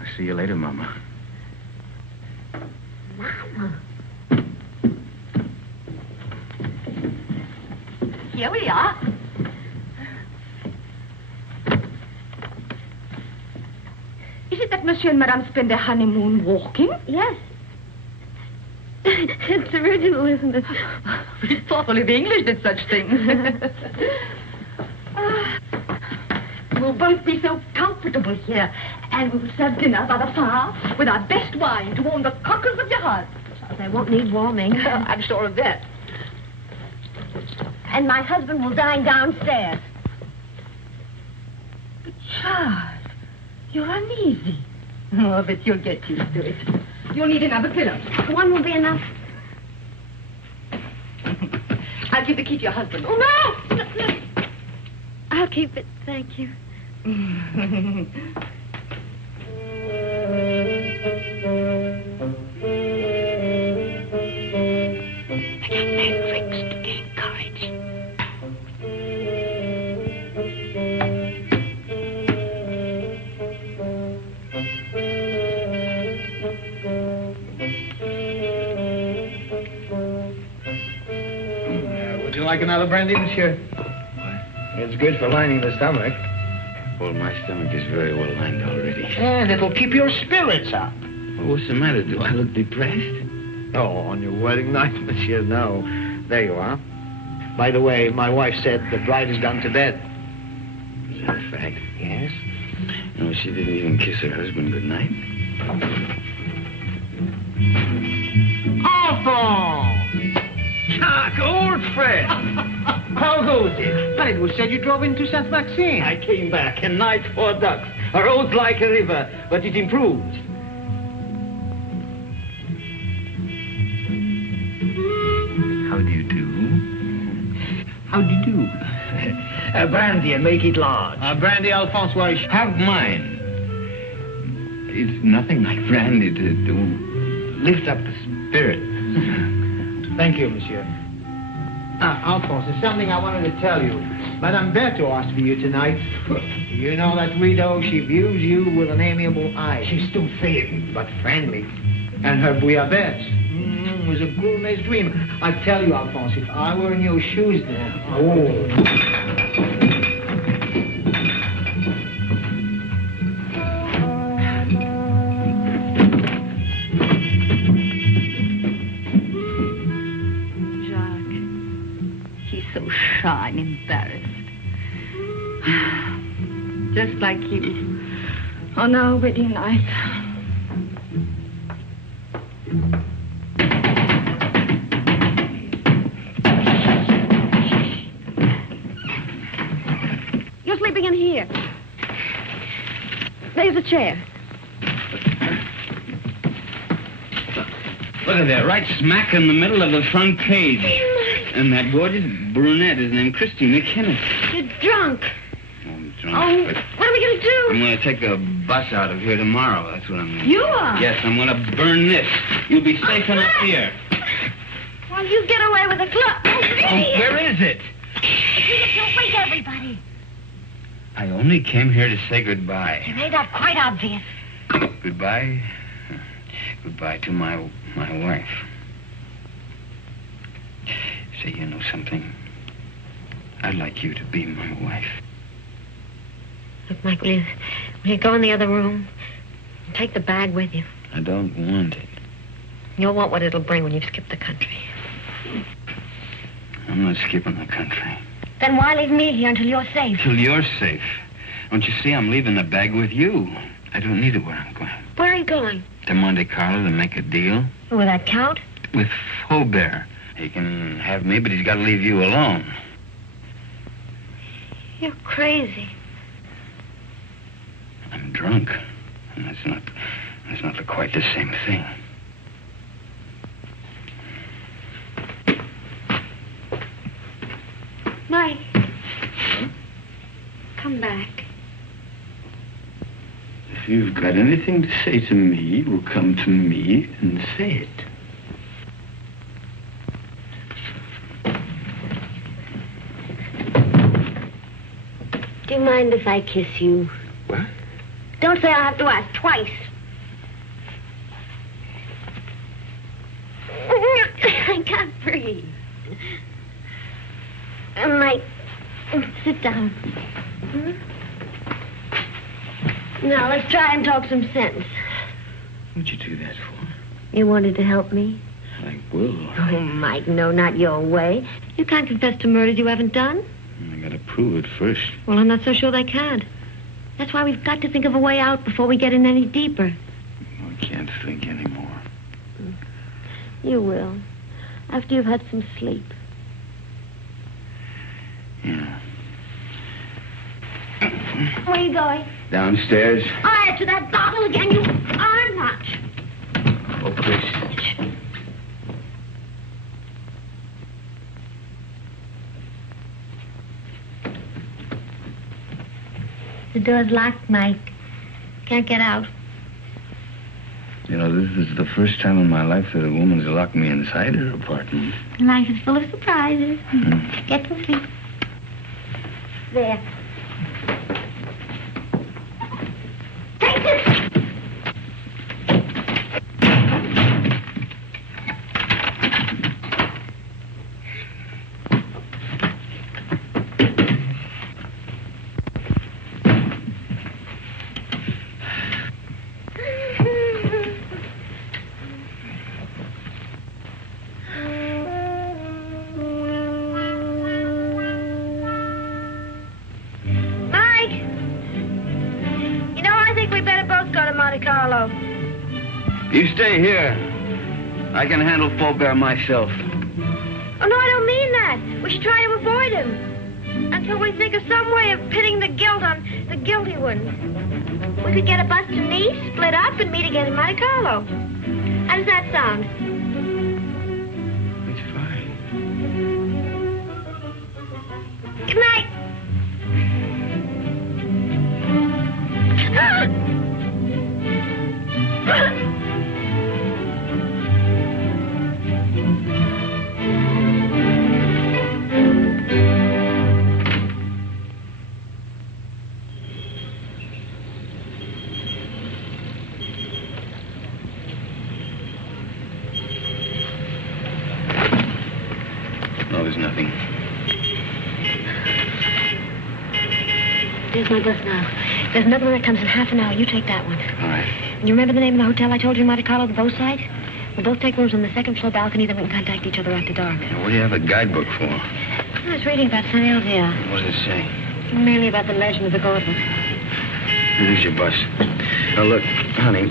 I'll see you later, Mama. Mama. here we are. Is it that Monsieur and Madame spend their honeymoon walking? Yes. It's original, isn't it? It's thought only the English did such things. We'll both be so comfortable here, and we'll serve dinner by the fire with our best wine to warm the cockles of your heart. They won't need warming. I'm sure of that. And my husband will dine downstairs. But, Charles, you're uneasy. Oh, but you'll get used to it. You'll need another pillow. One will be enough. I'll give the key to your husband. Oh, no! I'll keep it, thank you. Would you like another brandy, monsieur? It's good for lining the stomach. Well, my stomach is very well lined already. And it'll keep your spirits up. Well, what's the matter? Do I look depressed? Oh, on your wedding night, monsieur, no. There you are. By the way, my wife said the bride has gone to bed. Is that a fact? Yes? No, she didn't even kiss her husband goodnight. Alphonse! Chuck, old friend! How goes it? But it was said you drove into Saint Maxime. I came back, and night for ducks. A road like a river, but it improves. How do you do? How do you do? Brandy and make it large. Brandy, Alphonse, why? Have mine. It's nothing like brandy to lift up the spirit. Thank you, monsieur. Alphonse, there's something I wanted to tell you. Madame Berthaud asked for you tonight. You know that widow, she views you with an amiable eye. She's still thin, but friendly. And her bouillabaisse was a gourmet's dream. I tell you, Alphonse, if I were in your shoes now... Oh... Shy and embarrassed. Just like you on our wedding night. You're sleeping in here. There's a chair. Look at that, right smack in the middle of the front page. And that gorgeous brunette is named Christina Kenneth. You're drunk. I'm drunk. Oh, but what are we going to do? I'm going to take the bus out of here tomorrow. That's what I'm going to do. You are? Yes, I'm going to burn this. You'll be safe enough here. Well, you get away with a glove. Oh, Where is it? Don't wake everybody. I only came here to say goodbye. You made that quite obvious. Goodbye? Goodbye to my wife. Say, you know something? I'd like you to be my wife. Look, Mike, will you go in the other room? Take the bag with you. I don't want it. You'll want what it'll bring when you've skipped the country. I'm not skipping the country. Then why leave me here until you're safe? Till you're safe. Don't you see I'm leaving the bag with you? I don't need it where I'm going. Where are you going? To Monte Carlo to make a deal. Will that count? With Faubert. He can have me, but he's got to leave you alone. You're crazy. I'm drunk. And that's not quite the same thing. Mike. Come back. If you've got anything to say to me, well, come to me and say it. Do you mind if I kiss you? What? Don't say I'll have to ask twice. I can't breathe. Mike, sit down. Now, let's try and talk some sense. What'd you do that for? You wanted to help me? I will. Oh, Mike, no, not your way. You can't confess to murders you haven't done. I gotta prove it first. Well, I'm not so sure they can. That's why we've got to think of a way out before we get in any deeper. I can't think anymore. You will. After you've had some sleep. Yeah. Where are you going? Downstairs. Oh, to that bottle again, you are not. Oh, Chris. The door's locked, Mike. Can't get out. You know, this is the first time in my life that a woman's locked me inside her apartment. Life is full of surprises. Get some sleep. There. Take this! You stay here. I can handle Faubert myself. Oh, no, I don't mean that. We should try to avoid him. Until we think of some way of pitting the guilt on the guilty ones. We could get a bus to Nice, split up, and meet again in Monte Carlo. How does that sound? It's fine. Good night. No, there's nothing. There's my bus now. There's another one that comes in half an hour. You take that one. All right. And you remember the name of the hotel I told you in Monte Carlo, the bow side? We'll both take rooms on the second floor balcony, then we can contact each other after dark. Now, what do you have a guidebook for? I was reading about St. Elzea. What does it say? Mainly about the legend of the gauntlet. Here's your bus. Now, look, honey,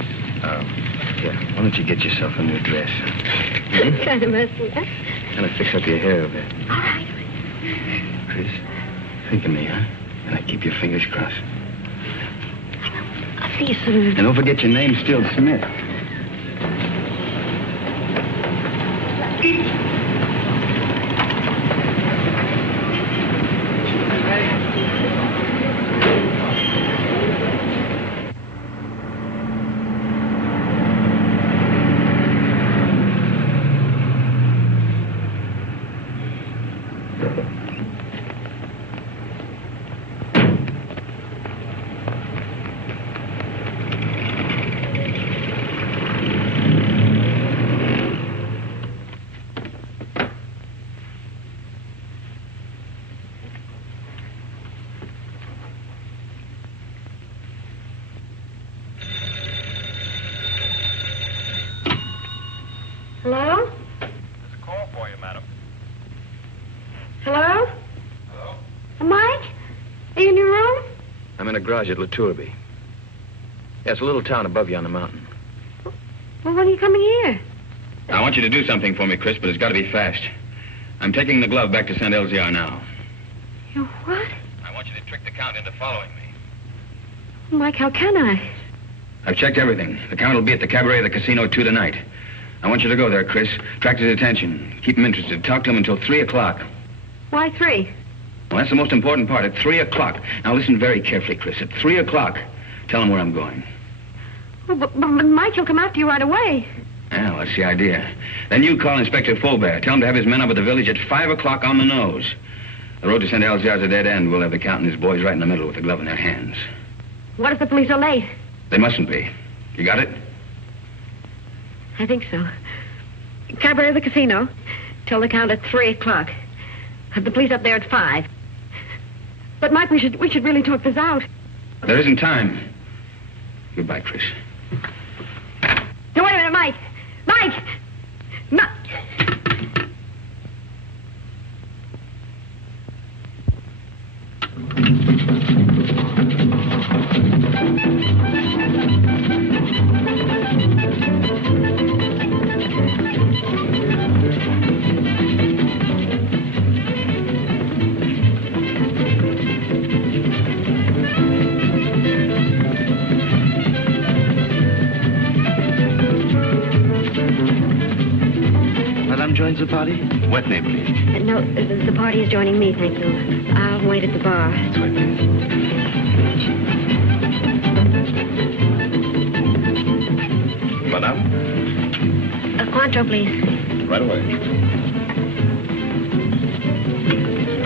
here, why don't you get yourself a new dress? Kind of messy, huh? Kind of fix up your hair a bit. All right. Chris, think of me, huh? And I keep your fingers crossed. I'll see you soon. And don't forget your name's still Smith. Hello? There's a call for you, madam. Hello? Hello? Mike? Are you in your room? I'm in a garage at La Tourbe. Yeah, it's a little town above you on the mountain. Well, when are you coming here? I want you to do something for me, Chris, but it's got to be fast. I'm taking the glove back to St. Elzea now. You what? I want you to trick the Count into following me. Mike, how can I? I've checked everything. The Count will be at the cabaret of the casino 2 tonight. I want you to go there, Chris. Attract his attention. Keep him interested. Talk to him until 3 o'clock. Why 3? Well, that's the most important part. At 3 o'clock. Now, listen very carefully, Chris. At 3 o'clock, tell him where I'm going. Well, but Mike, he'll come after you right away. Yeah, well, that's the idea. Then you call Inspector Faubert. Tell him to have his men up at the village at 5 o'clock on the nose. The road to St. Elzea is a dead end. We'll have the Count and his boys right in the middle with the glove in their hands. What if the police are late? They mustn't be. You got it? I think so. Cabaret of the casino. Tell the Count at 3 o'clock. Have the police up there at 5. But, Mike, we should really talk this out. There isn't time. Goodbye, Chris. No, wait a minute, Mike! Mike! Madame joins the party? What name, please? No, the party is joining me, thank you. I'll wait at the bar. That's right, please. Madame? A Cointreau, please. Right away.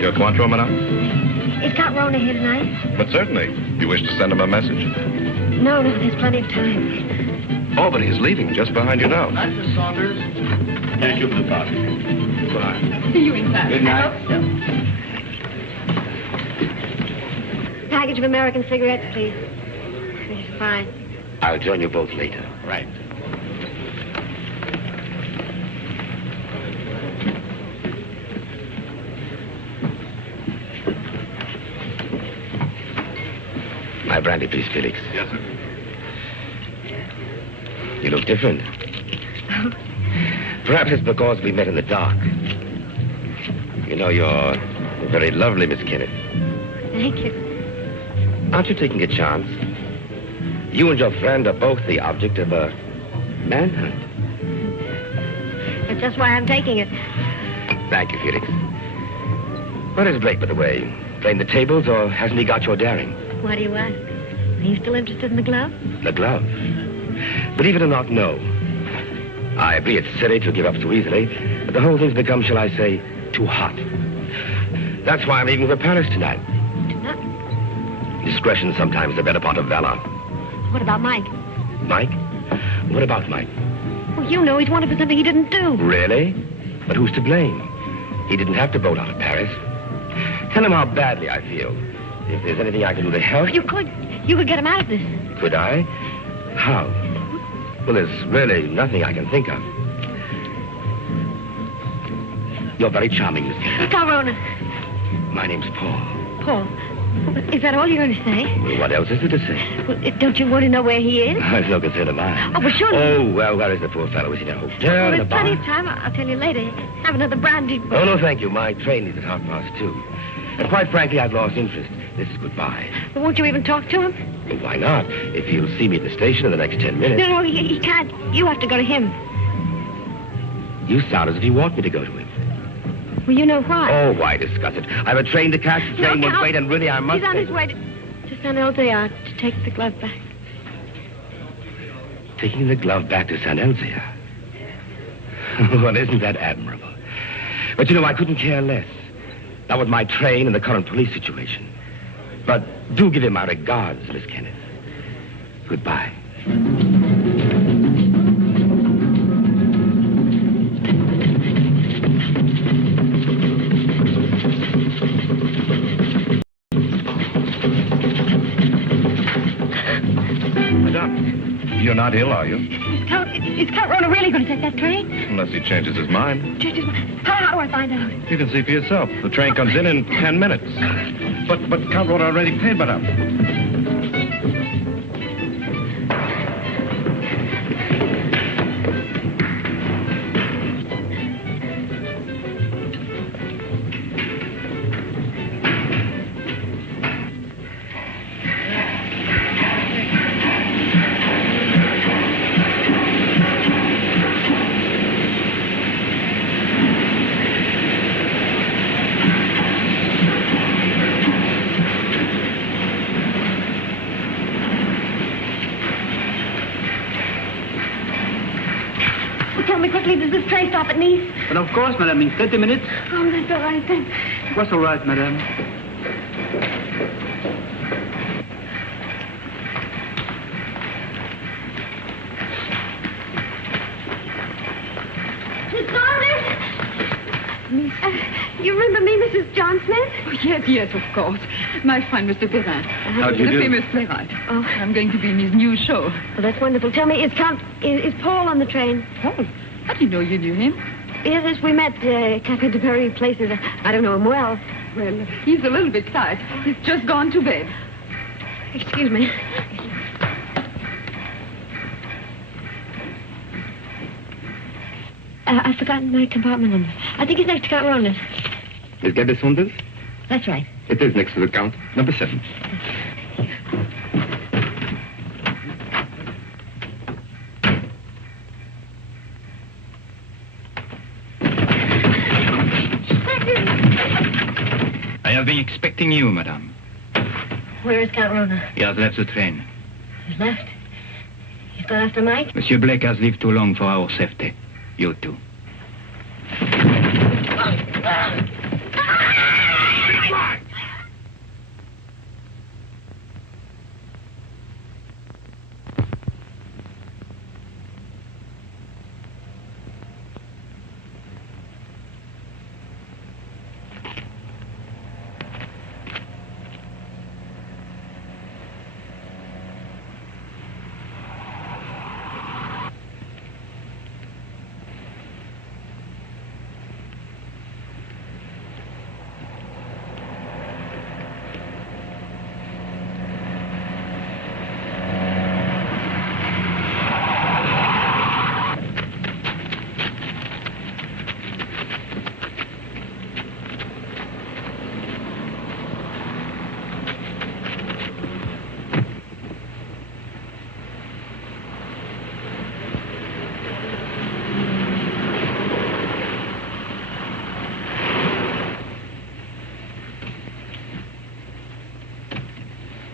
Your Cointreau, Madame? Is Count Rona here tonight? But certainly. You wish to send him a message? No, there's plenty of time. Oh, but he's leaving just behind you now. Night, Miss Saunders. Thank you for the party. Goodbye. See you inside. Good night. I hope so. Package of American cigarettes, please. This is fine. I'll join you both later. Right. My brandy, please, Felix. Yes, sir. You look different. Perhaps it's because we met in the dark. You know, you're very lovely, Miss Kenneth. Thank you. Aren't you taking a chance? You and your friend are both the object of a manhunt. That's just why I'm taking it. Thank you, Felix. Where is Blake, by the way? Playing the tables, or hasn't he got your daring? Why do you ask? Are you still interested in the glove? The glove? Believe it or not, no. I agree it's silly to give up so easily, but the whole thing's become, shall I say, too hot. That's why I'm leaving for Paris tonight. Tonight? Discretion sometimes the better part of valor. What about Mike? Mike? What about Mike? Well, you know he's wanted for something he didn't do. Really? But who's to blame? He didn't have to boat out of Paris. Tell him how badly I feel. If there's anything I can do to help... You could get him out of this. Could I? How? Well, there's really nothing I can think of. You're very charming, Miss Kennedy. Corona. My name's Paul. Paul. Is that all you're going to say? Well, what else is there to say? Well, don't you want to know where he is? It's no concern of mine. Oh, but surely... Oh, well, where is the poor fellow? Is he in a hotel, Well, in a there's bar? plenty of time. I'll tell you later. Have another brandy. Oh, no, thank you. My train leaves at 2:30. And quite frankly, I've lost interest. This is goodbye. But won't you even talk to him? Well, why not? If he'll see me at the station in the next 10 minutes. No, he can't. You have to go to him. You sound as if you want me to go to him. Well, you know why. Oh, why discuss it? I have a train to catch. The train won't wait, and really I must... He's on his way to San Elzea to take the glove back. Taking the glove back to San Elzea? Well, isn't that admirable? But, you know, I couldn't care less. Not with my train and the current police situation. But do give him my regards, Miss Kenneth. Goodbye. Madame, you're not ill, are you? Is Count Rona really going to take that train? Unless he changes his mind. How do I find out? You can see for yourself. The train comes in 10 minutes. But Count Rona already paid, Madame. Tell me quickly, does this train stop at Nice? But of course, madame, in 30 minutes. Oh, that's all right, then. What's all right, madame? Miss Saunders! miss. You remember me, Mrs. John Smith? Oh, yes, of course. My friend, Mr. Perrin. How do you the do? famous playwright. Oh. I'm going to be in his new show. Well, that's wonderful. Tell me, is Paul on the train? Paul? I didn't know you knew him. Yes, we met Cafe de Paris places. I don't know him well. Well, he's a little bit tired. He's just gone to bed. Excuse me. I've forgotten my compartment number. I think it's next to Count Ronald. Is Gabby Saunders? That's right. It is next to the Count. Number 7. I have been expecting you, madame. Where is Count Ronald? He has left the train. He's left. He's gone after Mike? Monsieur Blake has lived too long for our safety. You too.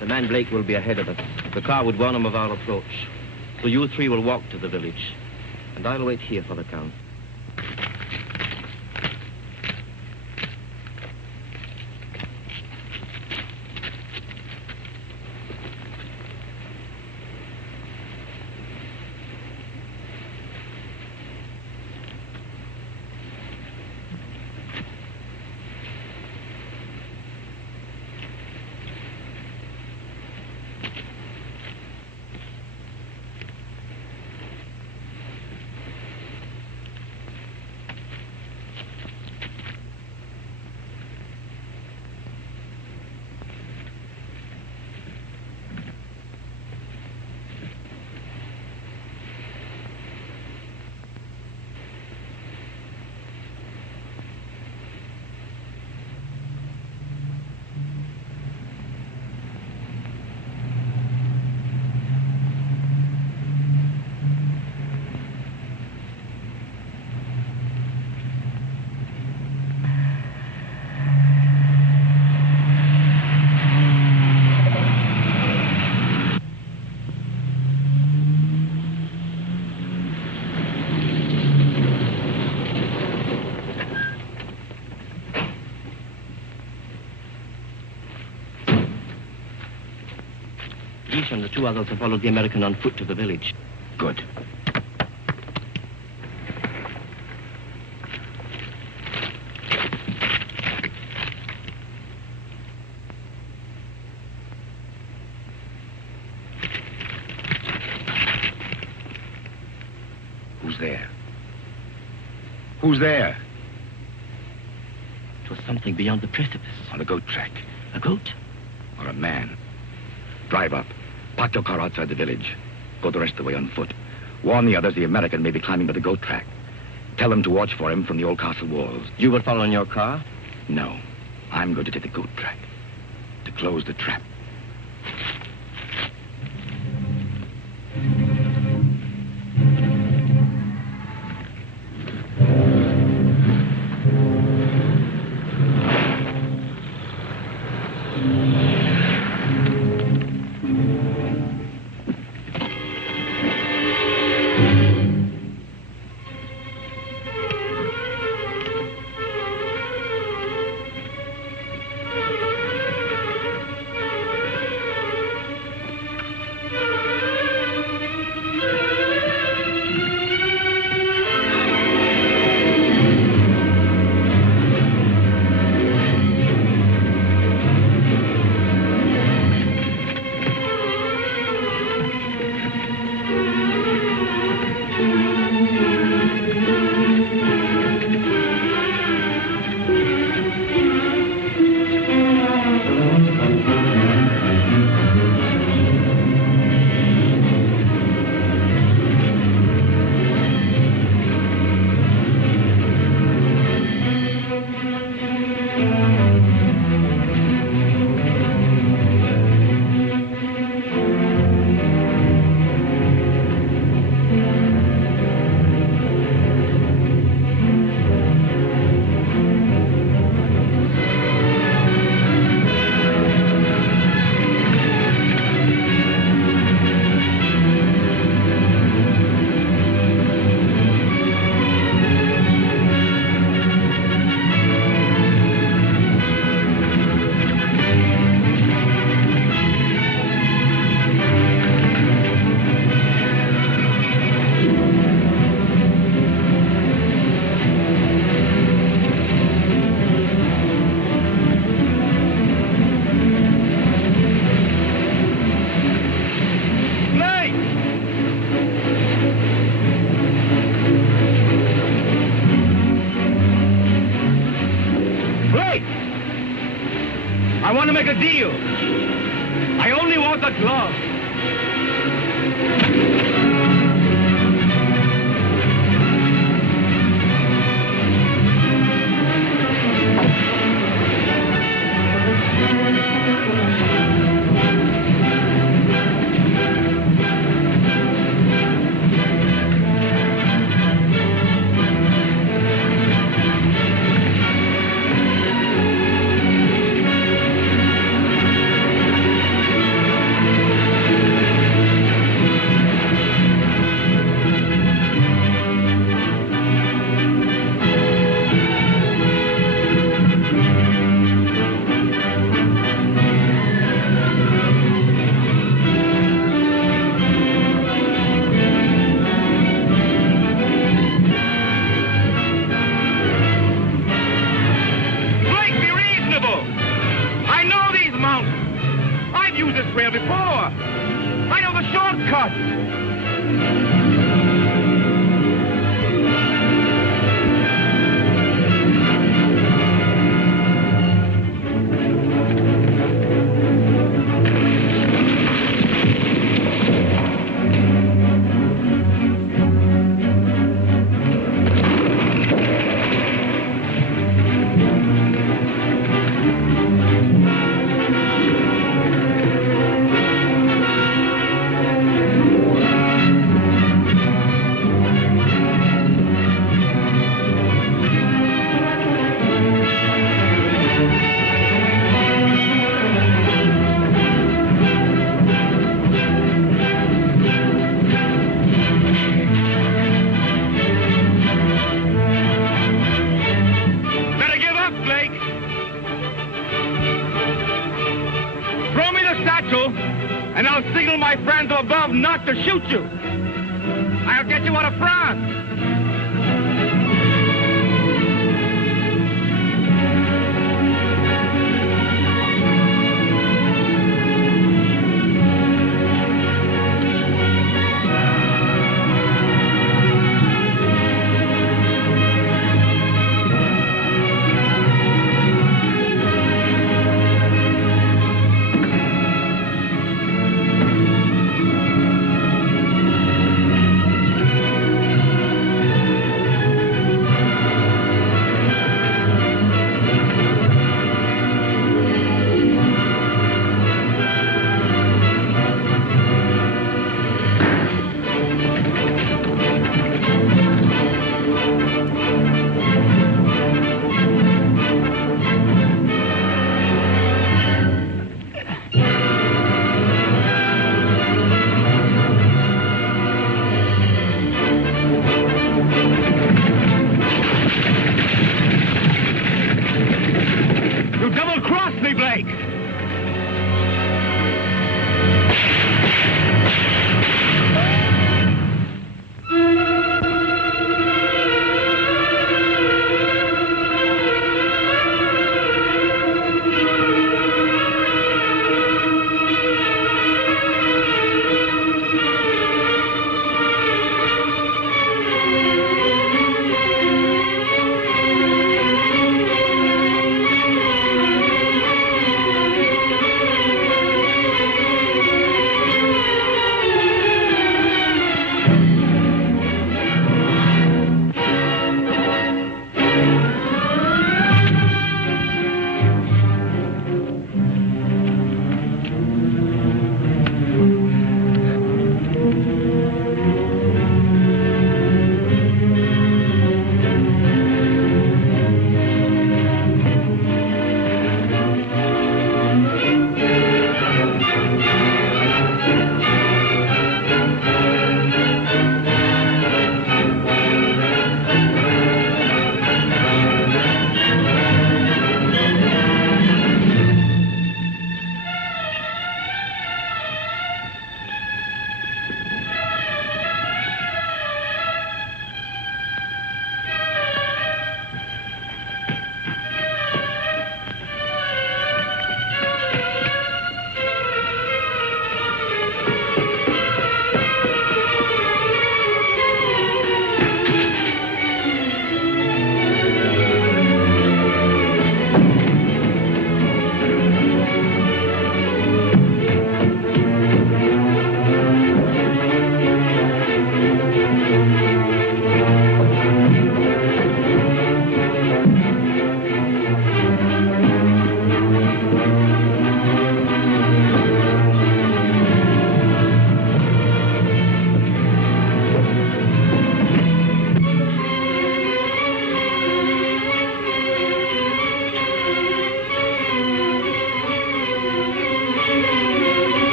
The man Blake will be ahead of us. The car would warn him of our approach. So you three will walk to the village. And I'll wait here for the Count. And the 2 others have followed the American on foot to the village. Good. Who's there? Who's there? It was something beyond the precipice. On a goat track. A goat? Or a man. Drive up. Park your car outside the village. Go the rest of the way on foot. Warn the others the American may be climbing by the goat track. Tell them to watch for him from the old castle walls. You will follow in your car? No. I'm going to take the goat track. To close the trap. Wait! I want to make a deal. I only want the glove. And I'll signal my friends above not to shoot you. I'll get you out of France.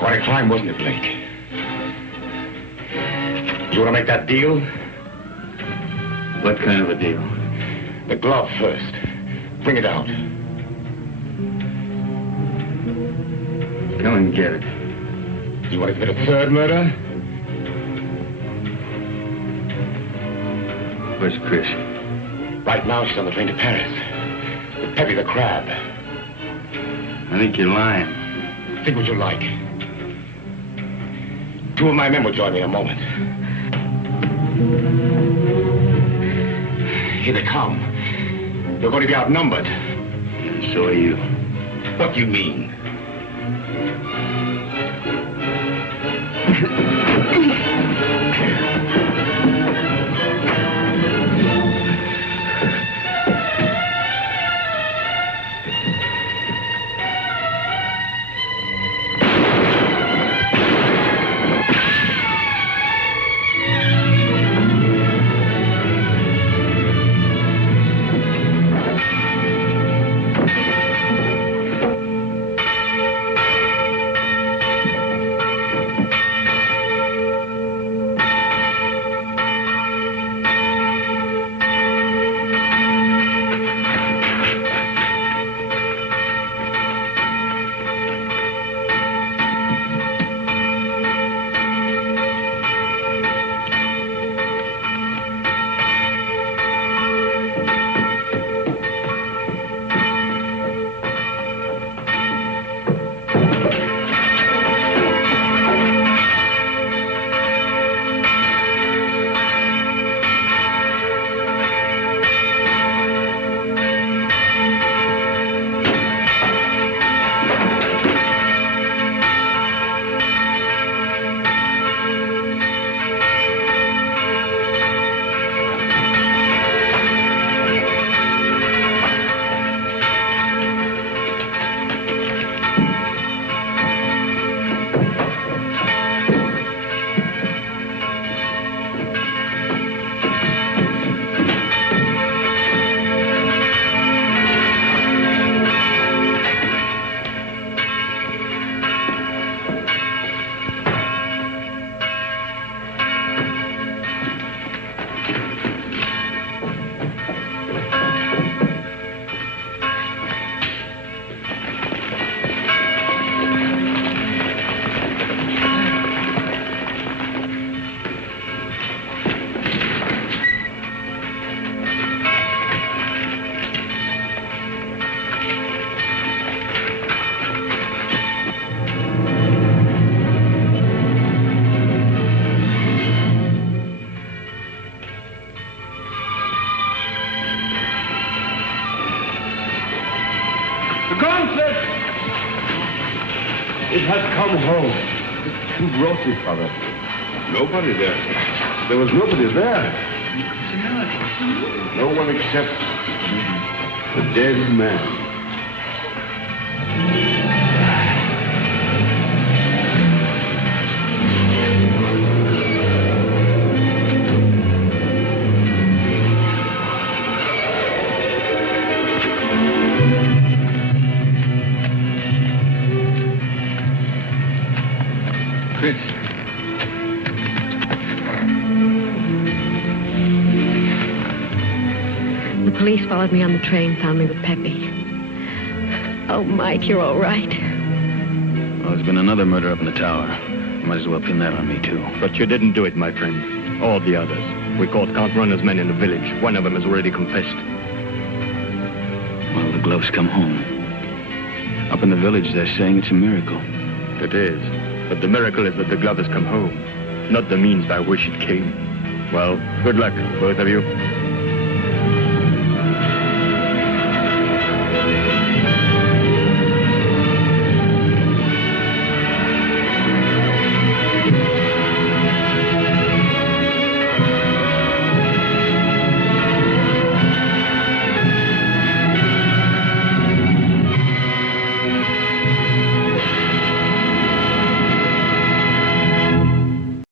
Quite a climb, wasn't it, Blake? You want to make that deal? What kind of a deal? The glove first. Bring it out. Come and get it. You want to commit a third murder? Where's Chris? Right now, she's on the train to Paris. With Peppy the Crab. I think you're lying. Think what you like. 2 of my men will join me in a moment. Here they come. You're going to be outnumbered. And so are you. What do you mean? It has come home. Who brought it, Father? Nobody there. There was nobody there. No one except the dead man. Chris. The police followed me on the train, found me with Peppy. Oh, Mike, you're all right. Well, there's been another murder up in the tower. Might as well pin that on me, too. But you didn't do it, my friend. All the others. We caught Count Runner's men in the village. One of them has already confessed. Well, the gloves come home. Up in the village, they're saying it's a miracle. It is. But the miracle is that the glove has come home, not the means by which it came. Well, good luck, both of you.